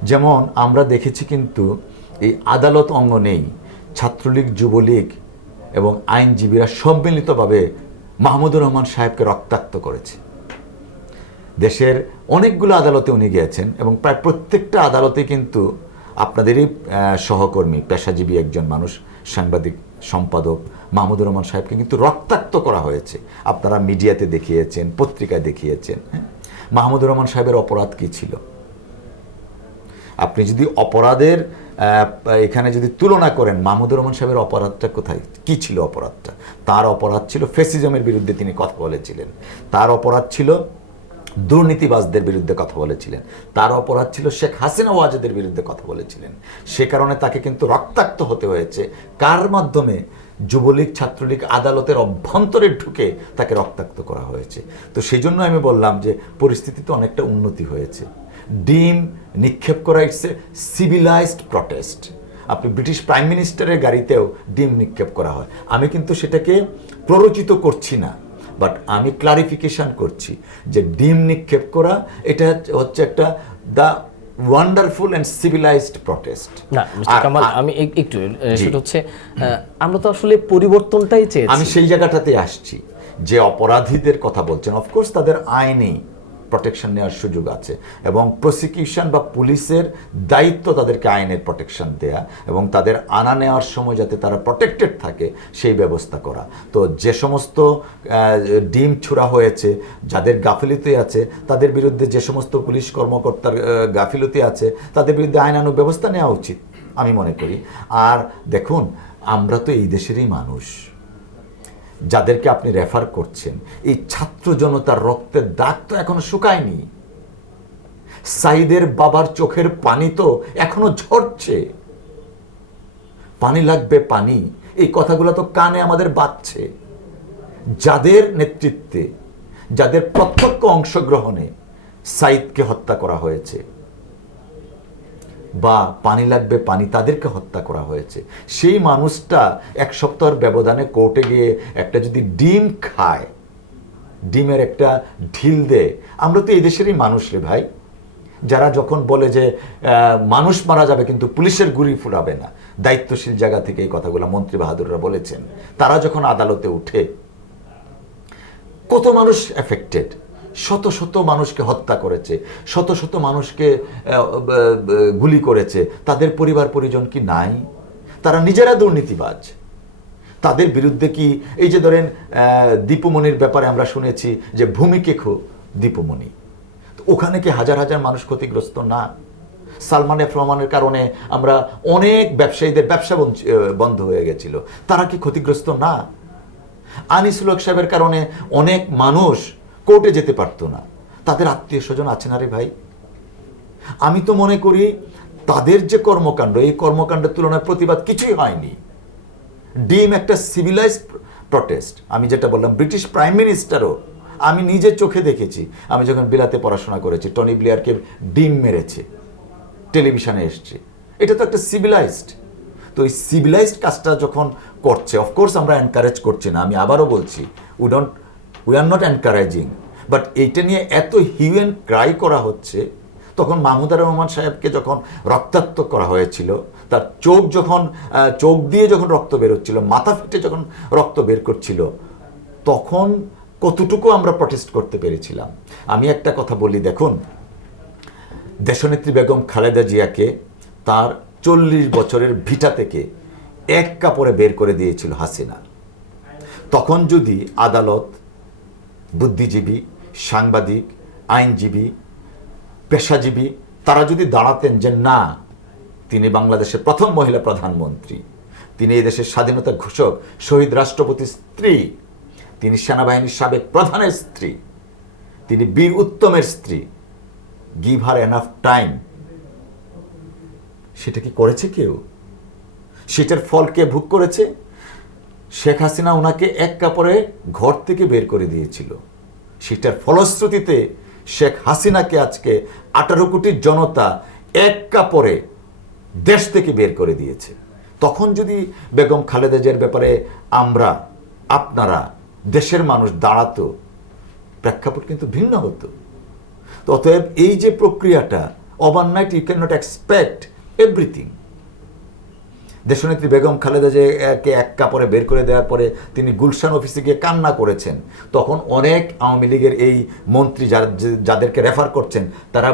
যেমন আমরা দেখেছি কিন্তু এই আদালত অঙ্গনেই ছাত্রলীগ, যুবলীগ এবং আইনজীবীরা সম্মিলিতভাবে মাহমুদুর রহমান সাহেবকে রক্তাক্ত করেছে। দেশের অনেকগুলো আদালতে উনি গিয়েছেন এবং প্রায় প্রত্যেকটা আদালতে কিন্তু আপনাদেরই সহকর্মী, পেশাজীবী একজন মানুষ, সাংবাদিক, সম্পাদক মাহমুদুর রহমান সাহেবকে কিন্তু রক্তাক্ত করা হয়েছে। আপনারা মিডিয়াতে দেখিয়েছেন, পত্রিকায় দেখিয়েছেন। মাহমুদুর রহমান সাহেবের অপরাধ কী ছিল? আপনি যদি অপরাধের এখানে যদি তুলনা করেন, মাহমুদুর রহমান সাহেবের অপরাধটা কোথায়, কি ছিল অপরাধটা? তার অপরাধ ছিল ফ্যাসিজমের বিরুদ্ধে তিনি কথা বলেছিলেন। তার অপরাধ ছিল দুর্নীতিবাজদের বিরুদ্ধে কথা বলেছিলেন। তার অপরাধ ছিল শেখ হাসিনা ওয়াজেদের বিরুদ্ধে কথা বলেছিলেন। সে কারণে তাকে কিন্তু রক্তাক্ত হতে হয়েছে। কার মাধ্যমে? যুবলীগ, ছাত্রলীগ আদালতের অভ্যন্তরে ঢুকে তাকে রক্তাক্ত করা হয়েছে। তো সেই জন্য আমি বললাম যে পরিস্থিতিতে অনেকটা উন্নতি হয়েছে। ডিম নিক্ষেপ করা ইটস এ সিভিলাইজড প্রটেস্ট। আপনি ব্রিটিশ প্রাইম মিনিস্টারের গাড়িতেও ডিম নিক্ষেপ করা হয়। আমি কিন্তু সেটাকে প্ররোচিত করছি না, বাট আমি ক্লারিফিকেশন করছি যে ডিম নিক্ষেপ করা এটা হচ্ছে একটা the wonderful and civilised protest. না মিস্টার কামাল, আমি একটু সেটা হচ্ছে আমরা তো আসলে পরিবর্তনটাই চেয়েছি। আমি সেই জায়গাটাতে আসছি যে অপরাধীদের কথা বলছেন, অফকোর্স তাদের আইনি প্রটেকশন নেওয়ার সুযোগ আছে এবং প্রসিকিউশন বা পুলিশের দায়িত্ব তাদেরকে আইনের প্রটেকশন দেয়া এবং তাদের আনা নেওয়ার সময় যাতে তারা প্রটেক্টেড থাকে সেই ব্যবস্থা করা। তো যে সমস্ত ডিম ছোড়া হয়েছে, যাদের গাফিলতি আছে, তাদের বিরুদ্ধে যে সমস্ত পুলিশ কর্মকর্তার গাফিলতি আছে, তাদের বিরুদ্ধে আইনানুগ ব্যবস্থা নেওয়া উচিত আমি মনে করি। আর দেখুন, আমরা তো এই দেশেরই মানুষ। যাদেরকে আপনি রেফার করছেন, এই ছাত্র জনতার রক্তের দাগ তো এখনো শুকায়নি। সাইদের বাবার চোখের পানি তো এখনো ঝরছে। পানি লাগবে পানি, এই কথাগুলো তো কানে আমাদের বাজছে। যাদের নেতৃত্বে, যাদের প্রত্যক্ষ অংশগ্রহণে সাইদকে হত্যা করা হয়েছে বা পানি লাগবে পানি, তাদেরকে হত্যা করা হয়েছে, সেই মানুষটা এক সপ্তাহের ব্যবধানে কোর্টে গিয়ে একটা যদি ডিম খায়, ডিমের একটা ঢিল দেয়। আমরা তো এই দেশেরই মানুষ রে ভাই, যারা যখন বলে যে মানুষ মারা যাবে কিন্তু পুলিশের গুলি ফুরাবে না, দায়িত্বশীল জায়গা থেকে এই কথাগুলো মন্ত্রী বাহাদুররা বলেছেন। তারা যখন আদালতে উঠে, কত মানুষ এফেক্টেড, শত শত মানুষকে হত্যা করেছে, শত শত মানুষকে গুলি করেছে, তাদের পরিবার পরিজন কি নাই? তারা নিজেরা দুর্নীতিবাজ। তাদের বিরুদ্ধে কি, এই যে ধরেন দীপুমণির ব্যাপারে আমরা শুনেছি যে ভূমিকে দীপুমণি, ওখানে কি হাজার হাজার মানুষ ক্ষতিগ্রস্ত না? সালমান এফ রহমানের কারণে আমরা অনেক ব্যবসায়ীদের ব্যবসা বন্ধ হয়ে গেছিল, তারা কি ক্ষতিগ্রস্ত না? আনিসুল হক সাহেবের কারণে অনেক মানুষ কোর্টে যেতে পারতো না, তাদের আত্মীয় স্বজন আছে না রে ভাই? আমি তো মনে করি তাদের যে কর্মকাণ্ড, এই কর্মকাণ্ডের তুলনায় প্রতিবাদ কিছুই হয়নি। ডিম একটা সিভিলাইজড প্রটেস্ট। আমি যেটা বললাম, ব্রিটিশ প্রাইম মিনিস্টারও, আমি নিজে চোখে দেখেছি, আমি যখন বিলাতে পড়াশোনা করেছি, টনি ব্লেয়ারকে ডিম মেরেছে, টেলিভিশনে এসছে। এটা তো একটা সিভিলাইজড। তো এই সিভিলাইজড কাজটা যখন করছে, অফকোর্স আমরা এনকারেজ করছি না, আমি আবারও বলছি, we are not encouraging, but এইটা নিয়ে এত হিউ অ্যান্ড ক্রাই করা হচ্ছে। তখন মাহমুদুর রহমান সাহেবকে যখন রক্তাক্ত করা হয়েছিল, তার চোখ দিয়ে যখন রক্ত বেরোচ্ছিল, মাথা ফেটে যখন রক্ত বের করছিল, তখন কতটুকু আমরা প্রটেস্ট করতে পেরেছিলাম। আমি একটা কথা বলি, দেখুন, দেশনেত্রী বেগম খালেদা জিয়াকে তার 40 বছরের ভিটা থেকে এক কাপড়ে বের করে দিয়েছিল হাসিনা। তখন যদি আদালত, বুদ্ধিজীবী, সাংবাদিক, আইনজীবী, পেশাজীবী তারা যদি দাঁড়াতেন যে না, তিনি বাংলাদেশের প্রথম মহিলা প্রধানমন্ত্রী, তিনি এই দেশের স্বাধীনতা ঘোষক, শহীদ রাষ্ট্রপতির স্ত্রী, তিনি সেনাবাহিনীর সাবেক প্রধানের স্ত্রী, তিনি বীর উত্তমের স্ত্রী, গিভ হার এনাফ টাইম, সেটা কি করেছে কেউ? সেটার ফল কে ভোগ করেছে? শেখ হাসিনা ওনাকে এক কাপড়ে ঘর থেকে বের করে দিয়েছিল। সেটার ফলশ্রুতিতে শেখ হাসিনাকে আজকে 18 কোটি জনতা এক কাপড়ে দেশ থেকে বের করে দিয়েছে। তখন যদি বেগম খালেদা জিয়ার ব্যাপারে আমরা, আপনারা, দেশের মানুষ দাঁড়াতো, প্রেক্ষাপট কিন্তু ভিন্ন হতো। তো অতএব এই যে প্রক্রিয়াটা, overnight you can not expect everything. দেশনেত্রী বেগম খালেদা জিয়াকে এক কাপড়ে বের করে দেওয়ার পরে তিনি গুলশান অফিসে গিয়ে কান্না করেছেন, তখন অনেক আওয়ামী লীগের এই মন্ত্রী যাদেরকে রেফার করছেন তারা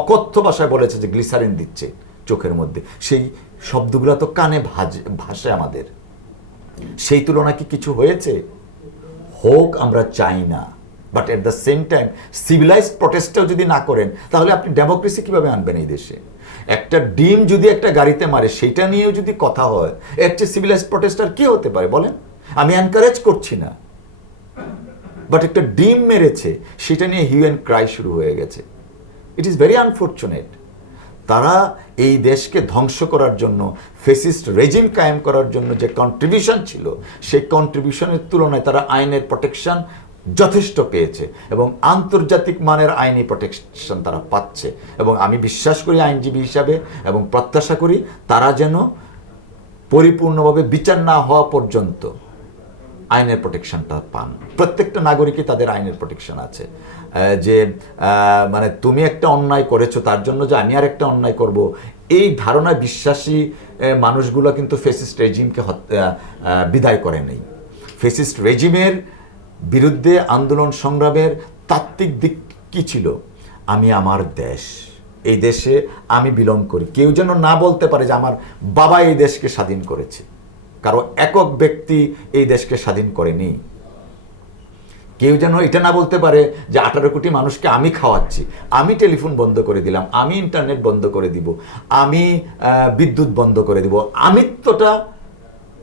অকথ্য ভাষায় বলেছে যে গ্লিসারিন দিচ্ছে চোখের মধ্যে। সেই শব্দগুলো তো কানে ভাসে আমাদের। সেই তুলনায় কি কিছু হয়েছে? হোক, আমরা চাই না, but at the same time civilized প্রটেস্টটাও যদি না করেন তাহলে আপনি ডেমোক্রেসি কিভাবে আনবেন এই দেশে? একটা ডিম যদি একটা গাড়িতে মারে সেটা নিয়েও যদি কথা হয়, এর চেয়ে সিভিলাইজড প্রটেস্ট আর কি হতে পারে বলেন? আমি এনকারেজ করছি না, বাট একটা ডিম মেরেছে সেটা নিয়ে হিউ অ্যান্ড ক্রাই শুরু হয়ে গেছে। It is very unfortunate. তারা এই দেশকে ধ্বংস করার জন্য, ফেসিস্ট রেজিম কায়েম করার জন্য যে কন্ট্রিবিউশন ছিল, সেই কন্ট্রিবিউশনের তুলনায় তারা আইনের প্রোটেকশন যথেষ্ট পেয়েছে এবং আন্তর্জাতিক মানের আইনি প্রোটেকশন তারা পাচ্ছে। এবং আমি বিশ্বাস করি আইনজীবী হিসাবে এবং প্রত্যাশা করি তারা যেন পরিপূর্ণভাবে বিচার না হওয়া পর্যন্ত আইনের প্রোটেকশনটা পান। প্রত্যেকটা নাগরিকই তাদের আইনের প্রোটেকশন আছে, যে মানে তুমি একটা অন্যায় করেছো তার জন্য যে আমি আর একটা অন্যায় করব, এই ধারণায় বিশ্বাসী মানুষগুলো কিন্তু ফেসিস্ট রেজিমকে বিদায় করে নেই। ফেসিস্ট রেজিমের বিরুদ্ধে আন্দোলন সংগ্রামের তাত্ত্বিক দিক কি ছিল? আমি আমার দেশ, এই দেশে আমি বিলং করি। কেউ যেন না বলতে পারে যে আমার বাবা এই দেশকে স্বাধীন করেছে। কারো একক ব্যক্তি এই দেশকে স্বাধীন করেনি। কেউ যেন এটা না বলতে পারে যে 18 কোটি মানুষকে আমি খাওয়াচ্ছি, আমি টেলিফোন বন্ধ করে দিলাম, আমি ইন্টারনেট বন্ধ করে দিব, আমি বিদ্যুৎ বন্ধ করে দিব। আমিত্বটা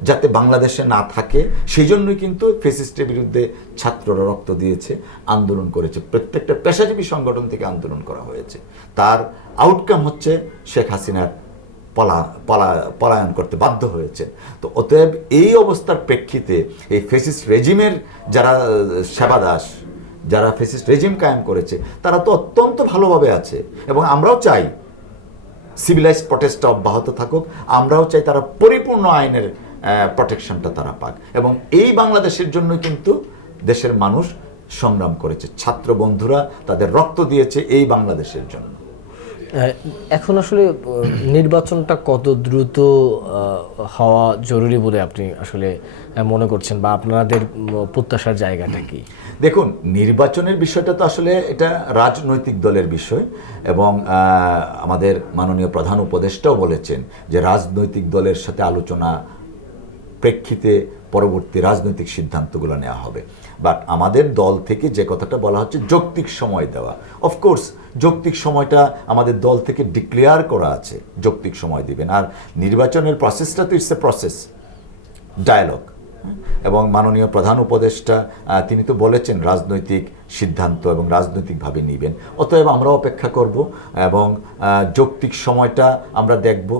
যাতে বাংলাদেশে না থাকে সেই জন্যই কিন্তু ফেসিস্টের বিরুদ্ধে ছাত্ররা রক্ত দিয়েছে, আন্দোলন করেছে। প্রত্যেকটা পেশাজীবী সংগঠন থেকে আন্দোলন করা হয়েছে। তার আউটকাম হচ্ছে শেখ হাসিনার পলায়ন করতে বাধ্য হয়েছে। তো অতএব এই অবস্থার প্রেক্ষিতে এই ফেসিস্ট রেজিমের যারা সেবাদাস, যারা ফেসিস্ট রেজিম কায়েম করেছে, তারা তো অত্যন্ত ভালোভাবে আছে এবং আমরাও চাই সিভিলাইজড প্রটেস্টটা অব্যাহত থাকুক। আমরাও চাই তারা পরিপূর্ণ আইনের প্রোটেকশনটা তারা পাক। এবং এই বাংলাদেশের জন্য কিন্তু দেশের মানুষ সংগ্রাম করেছে, ছাত্র বন্ধুরা তাদের রক্ত দিয়েছে এই বাংলাদেশের জন্য। এখন আসলে নির্বাচনটা কত দ্রুত হওয়া জরুরি বলে আপনি আসলে মনে করছেন, বা আপনাদের প্রত্যাশার জায়গাটা কি? দেখুন, নির্বাচনের বিষয়টা তো আসলে এটা রাজনৈতিক দলের বিষয় এবং আমাদের মাননীয় প্রধান উপদেষ্টাও বলেছেন যে রাজনৈতিক দলের সাথে আলোচনা প্রেক্ষিতে পরবর্তী রাজনৈতিক সিদ্ধান্তগুলো নেওয়া হবে। বাট আমাদের দল থেকে যে কথাটা বলা হচ্ছে যৌক্তিক সময় দেওয়া, অফকোর্স যৌক্তিক সময়টা আমাদের দল থেকে ডিক্লেয়ার করা আছে, যৌক্তিক সময় দিবেন। আর নির্বাচনের প্রসেসটা তো ইটস এ প্রসেস, ডায়ালগ। এবং মাননীয় প্রধান উপদেষ্টা তিনি তো বলেছেন রাজনৈতিক সিদ্ধান্ত এবং রাজনৈতিকভাবে নেবেন। অতএব আমরা অপেক্ষা করব এবং যৌক্তিক সময়টা আমরা দেখব।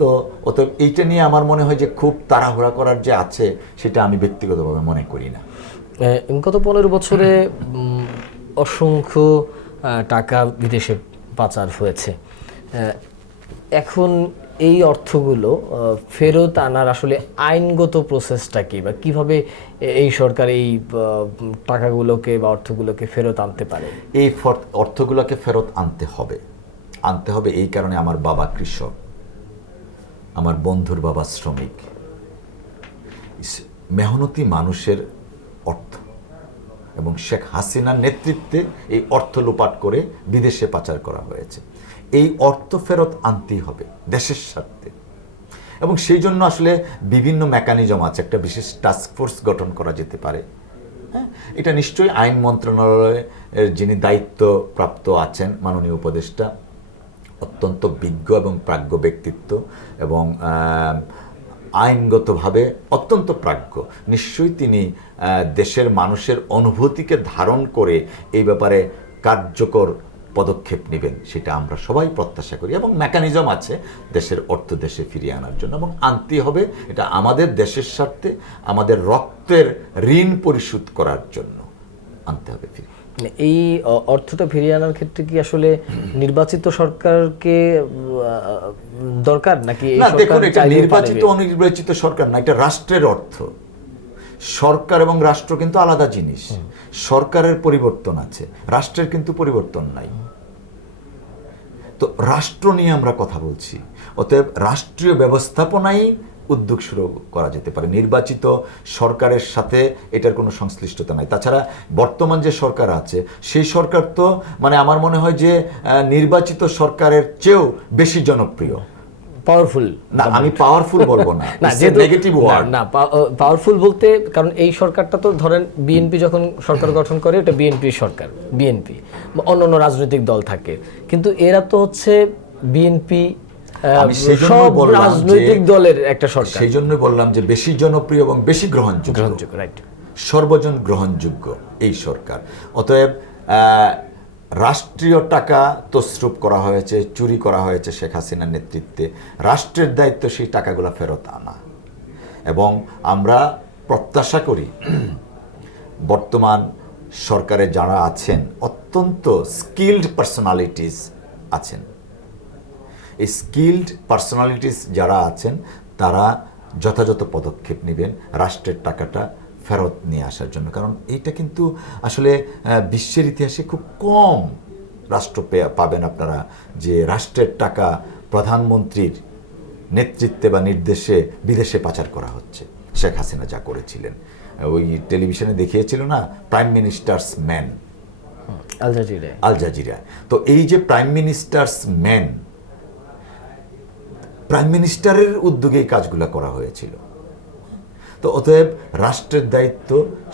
তো অতএব এইটা নিয়ে আমার মনে হয় যে খুব তাড়াহুড়া করার যে আছে সেটা আমি ব্যক্তিগতভাবে মনে করি না। গত 15 বছরে অসংখ্য টাকা বিদেশে পাচার হয়েছে। এখন এই অর্থগুলো ফেরত আনার আসলে আইনগত প্রসেসটা কি, বা কিভাবে এই সরকার এই টাকাগুলোকে বা অর্থগুলোকে ফেরত আনতে পারে? এই অর্থগুলোকে ফেরত আনতে হবে এই কারণে আমার বাবা কৃষক, আমার বন্ধুর বাবা শ্রমিক, মেহনতি মানুষের অর্থ, এবং শেখ হাসিনার নেতৃত্বে এই অর্থ লোপাট করে বিদেশে পাচার করা হয়েছে। এই অর্থ ফেরত আনতেই হবে দেশের স্বার্থে। এবং সেই জন্য আসলে বিভিন্ন মেকানিজম আছে। একটা বিশেষ টাস্কফোর্স গঠন করা যেতে পারে। হ্যাঁ, এটা নিশ্চয়ই আইন মন্ত্রণালয়ের যিনি দায়িত্বপ্রাপ্ত আছেন মাননীয় উপদেষ্টা, অত্যন্ত বিজ্ঞ এবং প্রাজ্ঞ ব্যক্তিত্ব এবং আইনগতভাবে অত্যন্ত প্রাজ্ঞ। নিশ্চয়ই তিনি দেশের মানুষের অনুভূতিকে ধারণ করে এই ব্যাপারে কার্যকর পদক্ষেপ নেবেন, সেটা আমরা সবাই প্রত্যাশা করি। এবং মেকানিজম আছে দেশের অর্থ দেশে ফিরিয়ে আনার জন্য, এবং আনতে হবে। এটা আমাদের দেশের স্বার্থে, আমাদের রক্তের ঋণ পরিশোধ করার জন্য আনতে হবে ফিরে। এই অর্থটা ফিরিয়ে আনার ক্ষেত্রে কি আসলে নির্বাচিত সরকারকে দরকার, নাকি না? দেখুন, এটা নির্বাচিত অনির্বাচিত সরকার না, এটা রাষ্ট্রের অর্থ। সরকার এবং রাষ্ট্র কিন্তু আলাদা জিনিস। সরকারের পরিবর্তন আছে, রাষ্ট্রের কিন্তু পরিবর্তন নাই। তো রাষ্ট্র নিয়ে আমরা কথা বলছি, অতএব রাষ্ট্রীয় ব্যবস্থাপনাই উদ্যোগ শুরু করা যেতে পারে। নির্বাচিত সরকারের সাথে এটার কোনো সংশ্লিষ্টতা নাই। তাছাড়া বর্তমান যে সরকার আছে সেই সরকার তো মানে আমার মনে হয় যে নির্বাচিত সরকারের চেয়েও বেশি জনপ্রিয়, পাওয়ারফুল। না আমি পাওয়ারফুল বলবো না, না নেগেটিভ ওয়ার্ড। না পাওয়ারফুল বলতে, কারণ এই সরকারটা তো ধরেন বিএনপি যখন সরকার গঠন করে এটা বিএনপির সরকার, বিএনপি অন্য অন্য রাজনৈতিক দল থাকে, কিন্তু এরা তো হচ্ছে বিএনপি সব রাজনৈতিক দলের একটা সরকার। সেই জন্যই বললাম যে বেশি জনপ্রিয় এবং বেশি গ্রহণযোগ্য, রাইট, সর্বজন গ্রহণযোগ্য এই সরকার। অতএব রাষ্ট্রীয় টাকা তছরূপ করা হয়েছে, চুরি করা হয়েছে শেখ হাসিনার নেতৃত্বে। রাষ্ট্রের দায়িত্ব সেই টাকাগুলো ফেরত আনা, এবং আমরা প্রত্যাশা করি বর্তমান সরকারে যারা আছেন অত্যন্ত স্কিল্ড পার্সোনালিটিস আছেন, এই স্কিল্ড পার্সোনালিটিস যারা আছেন তারা যথাযথ পদক্ষেপ নেবেন রাষ্ট্রের টাকাটা ফেরত নিয়ে আসার জন্য। কারণ এইটা কিন্তু আসলে বিশ্বের ইতিহাসে খুব কম রাষ্ট্র পাবেন আপনারা যে রাষ্ট্রের টাকা প্রধানমন্ত্রীর নেতৃত্বে বা নির্দেশে বিদেশে পাচার করা হচ্ছে। শেখ হাসিনা যা করেছিলেন, ওই টেলিভিশনে দেখিয়েছিল না prime minister's man, Al Jazeera. তো এই যে প্রাইম মিনিস্টার্স ম্যান, প্রাইম মিনিস্টারের উদ্যোগে এই কাজগুলো করা হয়েছিল। তো অতএব রাষ্ট্রের দায়িত্ব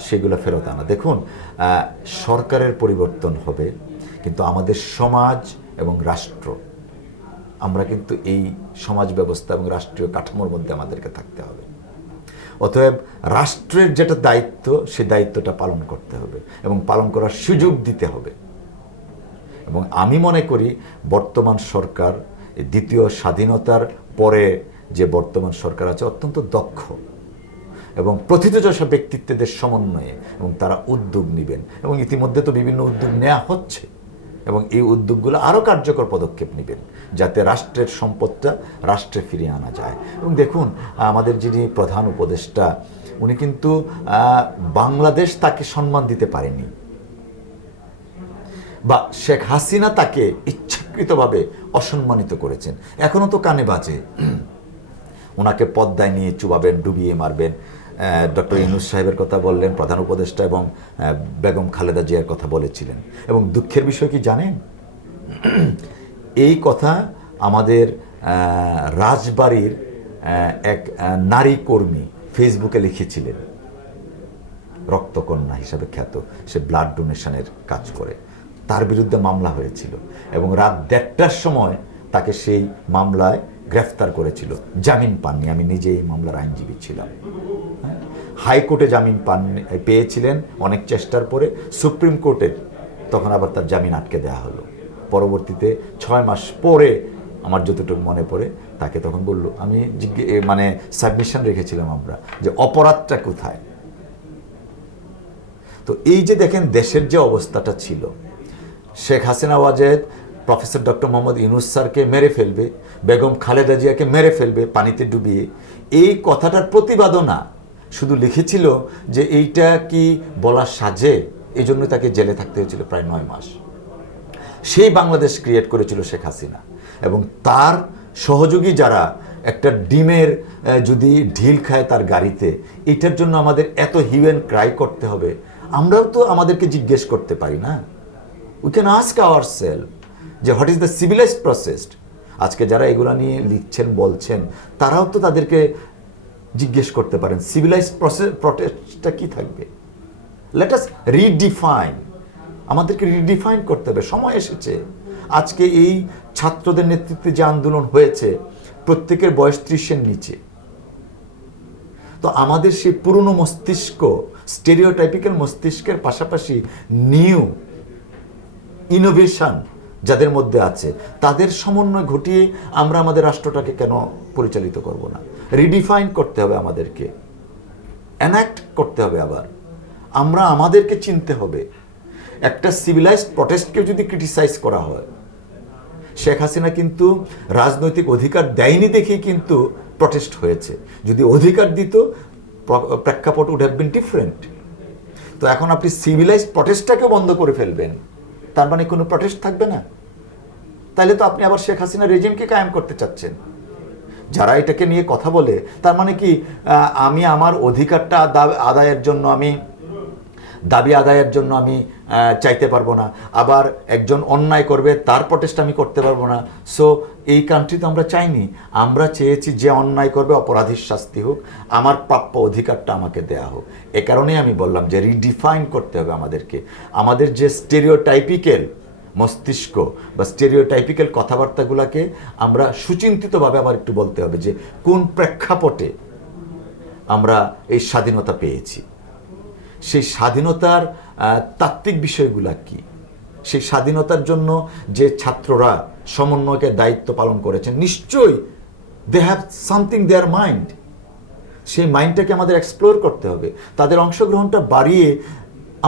সেগুলো ফেরত আনা। দেখুন, সরকারের পরিবর্তন হবে, কিন্তু আমাদের সমাজ এবং রাষ্ট্র, আমরা কিন্তু এই সমাজ ব্যবস্থা এবং রাষ্ট্রীয় কাঠামোর মধ্যে আমাদেরকে থাকতে হবে। অতএব রাষ্ট্রের যেটা দায়িত্ব সেই দায়িত্বটা পালন করতে হবে এবং পালন করার সুযোগ দিতে হবে। এবং আমি মনে করি বর্তমান সরকার, দ্বিতীয় স্বাধীনতার পরে যে বর্তমান সরকার আছে অত্যন্ত দক্ষ এবং প্রথিতযশা ব্যক্তিত্বদের সমন্বয়ে, এবং তারা উদ্যোগ নেবেন এবং ইতিমধ্যে তো বিভিন্ন উদ্যোগ নেওয়া হচ্ছে, এবং এই উদ্যোগগুলো আরও কার্যকর পদক্ষেপ নেবেন যাতে রাষ্ট্রের সম্পদটা রাষ্ট্রে ফিরিয়ে আনা যায়। এবং দেখুন, আমাদের যিনি প্রধান উপদেষ্টা উনি কিন্তু বাংলাদেশ তাকে সম্মান দিতে পারেনি, বা শেখ হাসিনা তাকে ইচ্ছাকৃতভাবে অসম্মানিত করেছেন। এখনও তো কানে বাজে, ওনাকে পদ্মায় নিয়ে চুবাবেন, ডুবিয়ে মারবেন। ডক্টর ইউনূস সাহেবের কথা বললেন, প্রধান উপদেষ্টা, এবং বেগম খালেদা জিয়ার কথা বলেছিলেন। এবং দুঃখের বিষয় কি জানেন, এই কথা আমাদের রাজবাড়ির এক নারী কর্মী ফেসবুকে লিখেছিলেন, রক্তকন্যা হিসাবে খ্যাত, সে ব্লাড ডোনেশনের কাজ করে। তার বিরুদ্ধে মামলা হয়েছিল এবং রাত 1:30টার সময় তাকে সেই মামলায় গ্রেফতার করেছিল, জামিন পাননি। আমি নিজে এই মামলার আইনজীবী ছিলাম। হাইকোর্টে জামিন পেয়েছিলেন অনেক চেষ্টার পরে, সুপ্রিম কোর্টের তখন আবার তার জামিন আটকে দেওয়া হলো। পরবর্তীতে 6 মাস পরে আমার যতটুকু মনে পড়ে তাকে তখন বলল, আমি মানে সাবমিশন রেখেছিলাম আমরা যে অপরাধটা কোথায়। তো এই যে দেখেন দেশের যে অবস্থাটা ছিল, শেখ হাসিনা ওয়াজেদ প্রফেসর ডক্টর মোহাম্মদ ইউনূস স্যারকে মেরে ফেলবে, বেগম খালেদা জিয়াকে মেরে ফেলবে পানিতে ডুবিয়ে, এই কথাটার প্রতিবাদও না, শুধু লিখেছিল যে এইটা কি বলা সাজে, এই জন্য তাকে জেলে থাকতে হয়েছিল প্রায় 9 মাস। সেই বাংলাদেশ ক্রিয়েট করেছিল শেখ হাসিনা। এবং তার সহযোগী যারা একটা ডিমের যদি ঢিল খায় তার গাড়িতে, এটার জন্য আমাদের এত হিউ অ্যান্ড ক্রাই করতে হবে? আমরাও তো আমাদেরকে জিজ্ঞেস করতে পারি না? We can ask our self যে what is the civilized process. আজকে যারা এগুলা নিয়ে লিখছেন বলছেন, তারাও তো তাদেরকে জিজ্ঞেস করতে পারেন সিভিলাইজড প্রসেসটা কি থাকবে। লেট আস রিডিফাইন, আমাদেরকে রিডিফাইন করতে হবে। সময় এসেছে। আজকে এই ছাত্রদের নেতৃত্বে যে আন্দোলন হয়েছে, প্রত্যেকের বয়স 30-এর নিচে। তো আমাদের সেই পুরনো মস্তিষ্ক, স্টেরিওটাইপিক্যাল মস্তিষ্কের পাশাপাশি নিউ ইনোভেশন যাদের মধ্যে আছে, তাদের সমন্বয় ঘটিয়ে আমরা আমাদের রাষ্ট্রটাকে কেন পরিচালিত করব না? রিডিফাইন করতে হবে আমাদেরকে, এনাক্ট করতে হবে। আবার আমরা আমাদেরকে চিনতে হবে। একটা সিভিলাইজড প্রটেস্টকে যদি ক্রিটিসাইজ করা হয়, শেখ হাসিনা কিন্তু রাজনৈতিক অধিকার দেয়নি দেখেই কিন্তু প্রটেস্ট হয়েছে। যদি অধিকার দিত, প্রেক্ষাপট উড হ্যাভ বিন ডিফারেন্ট। তো এখন আপনি সিভিলাইজড প্রটেস্টটাকে বন্ধ করে ফেলবেন, তার মানে কোনো প্রটেস্ট থাকবে না। তাহলে তো আপনি আবার শেখ হাসিনা রেজিমকে কায়েম করতে চাচ্ছেন। যারা এটাকে নিয়ে কথা বলে তার মানে কি আমি আমার অধিকারটা আদায়ের জন্য আমি দাবি আদায়ের জন্য আমি চাইতে পারবো না, আবার একজন অন্যায় করবে তার প্রটেস্ট আমি করতে পারবো না। সো এই কান্ট্রি তো আমরা চাইনি। আমরা চেয়েছি যে অন্যায় করবে অপরাধীর শাস্তি হোক, আমার প্রাপ্য অধিকারটা আমাকে দেয়া হোক। এ কারণেই আমি বললাম যে রিডিফাইন করতে হবে আমাদেরকে। আমাদের যে স্টেরিওটাইপিক্যাল মস্তিষ্ক বা স্টেরিওটাইপিক্যাল কথাবার্তাগুলোকে আমরা সুচিন্তিতভাবে আবার একটু বলতে হবে যে কোন প্রেক্ষাপটে আমরা এই স্বাধীনতা পেয়েছি, সেই স্বাধীনতার তাত্ত্বিক বিষয়গুলা কি, সেই স্বাধীনতার জন্য যে ছাত্ররা সমন্বয়কের দায়িত্ব পালন করেছেন নিশ্চয়ই they have something their mind. সেই মাইন্ডটাকে আমাদের এক্সপ্লোর করতে হবে, তাদের অংশগ্রহণটা বাড়িয়ে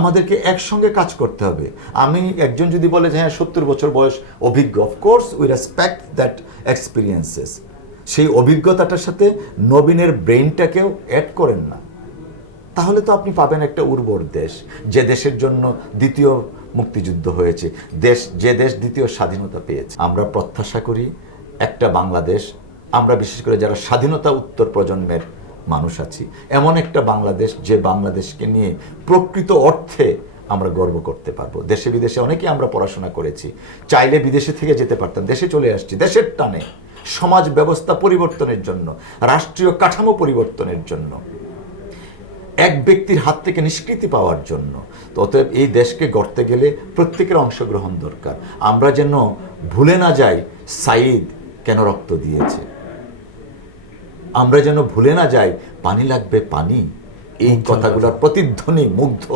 আমাদেরকে একসঙ্গে কাজ করতে হবে। আমি একজন যদি বলে যে হ্যাঁ 70 বছর বয়স অভিজ্ঞ, of course we respect that experiences, সেই অভিজ্ঞতাটার সাথে নবীনের ব্রেইনটাকেও অ্যাড করেন না, তাহলে তো আপনি পাবেন একটা উর্বর দেশ, যে দেশের জন্য দ্বিতীয় মুক্তিযুদ্ধ হয়েছে, যে দেশ দ্বিতীয় স্বাধীনতা পেয়েছে। আমরা প্রত্যাশা করি একটা বাংলাদেশ, আমরা বিশেষ করে যারা স্বাধীনতা উত্তর প্রজন্মের মানুষ আছি, এমন একটা বাংলাদেশ যে বাংলাদেশকে নিয়ে প্রকৃত অর্থে আমরা গর্ব করতে পারবো। দেশে বিদেশে অনেকেই আমরা পড়াশোনা করেছি, চাইলে বিদেশে থেকে যেতে পারতাম, দেশে চলে আসছি দেশের টানে, সমাজ ব্যবস্থা পরিবর্তনের জন্য, রাষ্ট্রীয় কাঠামো পরিবর্তনের জন্য, এক ব্যক্তির হাত থেকে নিষ্কৃতি পাওয়ার জন্য। তো অতএব এই দেশকে গড়তে গেলে প্রত্যেকের অংশগ্রহণ দরকার। আমরা যেন ভুলে না যাই সাঈদ কেন রক্ত দিয়েছে, আমরা যেন ভুলে না যাই পানি লাগবে পানি, এই কথাগুলোর প্রতিধ্বনি মুগ্ধ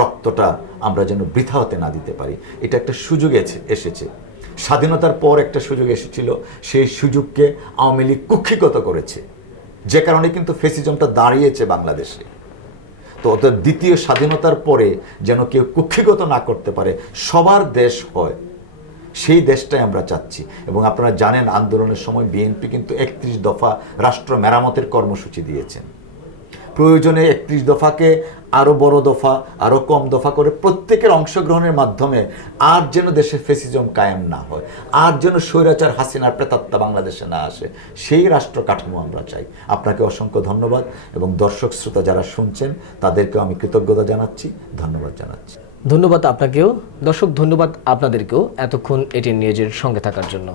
রক্তটা আমরা যেন বৃথা হতে না দিতে পারি। এটা একটা সুযোগ এসেছে, স্বাধীনতার পর একটা সুযোগ এসেছিল, সেই সুযোগকে আওয়ামী লীগ কুক্ষিগত করেছে, যে কারণে কিন্তু ফ্যাসিজমটা দাঁড়িয়েছে বাংলাদেশে। তো অতএব দ্বিতীয় স্বাধীনতার পরে যেন কেউ কুক্ষিগত না করতে পারে, সবার দেশ হয়, সেই দেশটাই আমরা চাচ্ছি। এবং আপনারা জানেন আন্দোলনের সময় বিএনপি কিন্তু 31 দফা রাষ্ট্র মেরামতের কর্মসূচি দিয়েছেন। প্রয়োজনে 31 দফাকে আরও বড় দফা, আরও কম দফা করে প্রত্যেকের অংশগ্রহণের মাধ্যমে আর যেন দেশে ফ্যাসিজম কায়েম না হয়, আর যেন স্বৈরাচার হাসিনার প্রেতাত্মা বাংলাদেশে না আসে, সেই রাষ্ট্র কাঠামো আমরা চাই। আপনাকে অসংখ্য ধন্যবাদ, এবং দর্শক শ্রোতা যারা শুনছেন তাদেরকেও আমি কৃতজ্ঞতা জানাচ্ছি, ধন্যবাদ জানাচ্ছি। ধন্যবাদ আপনাকেও। দর্শক ধন্যবাদ আপনাদেরকেও এতক্ষণ এটি নিউজের সঙ্গে থাকার জন্য।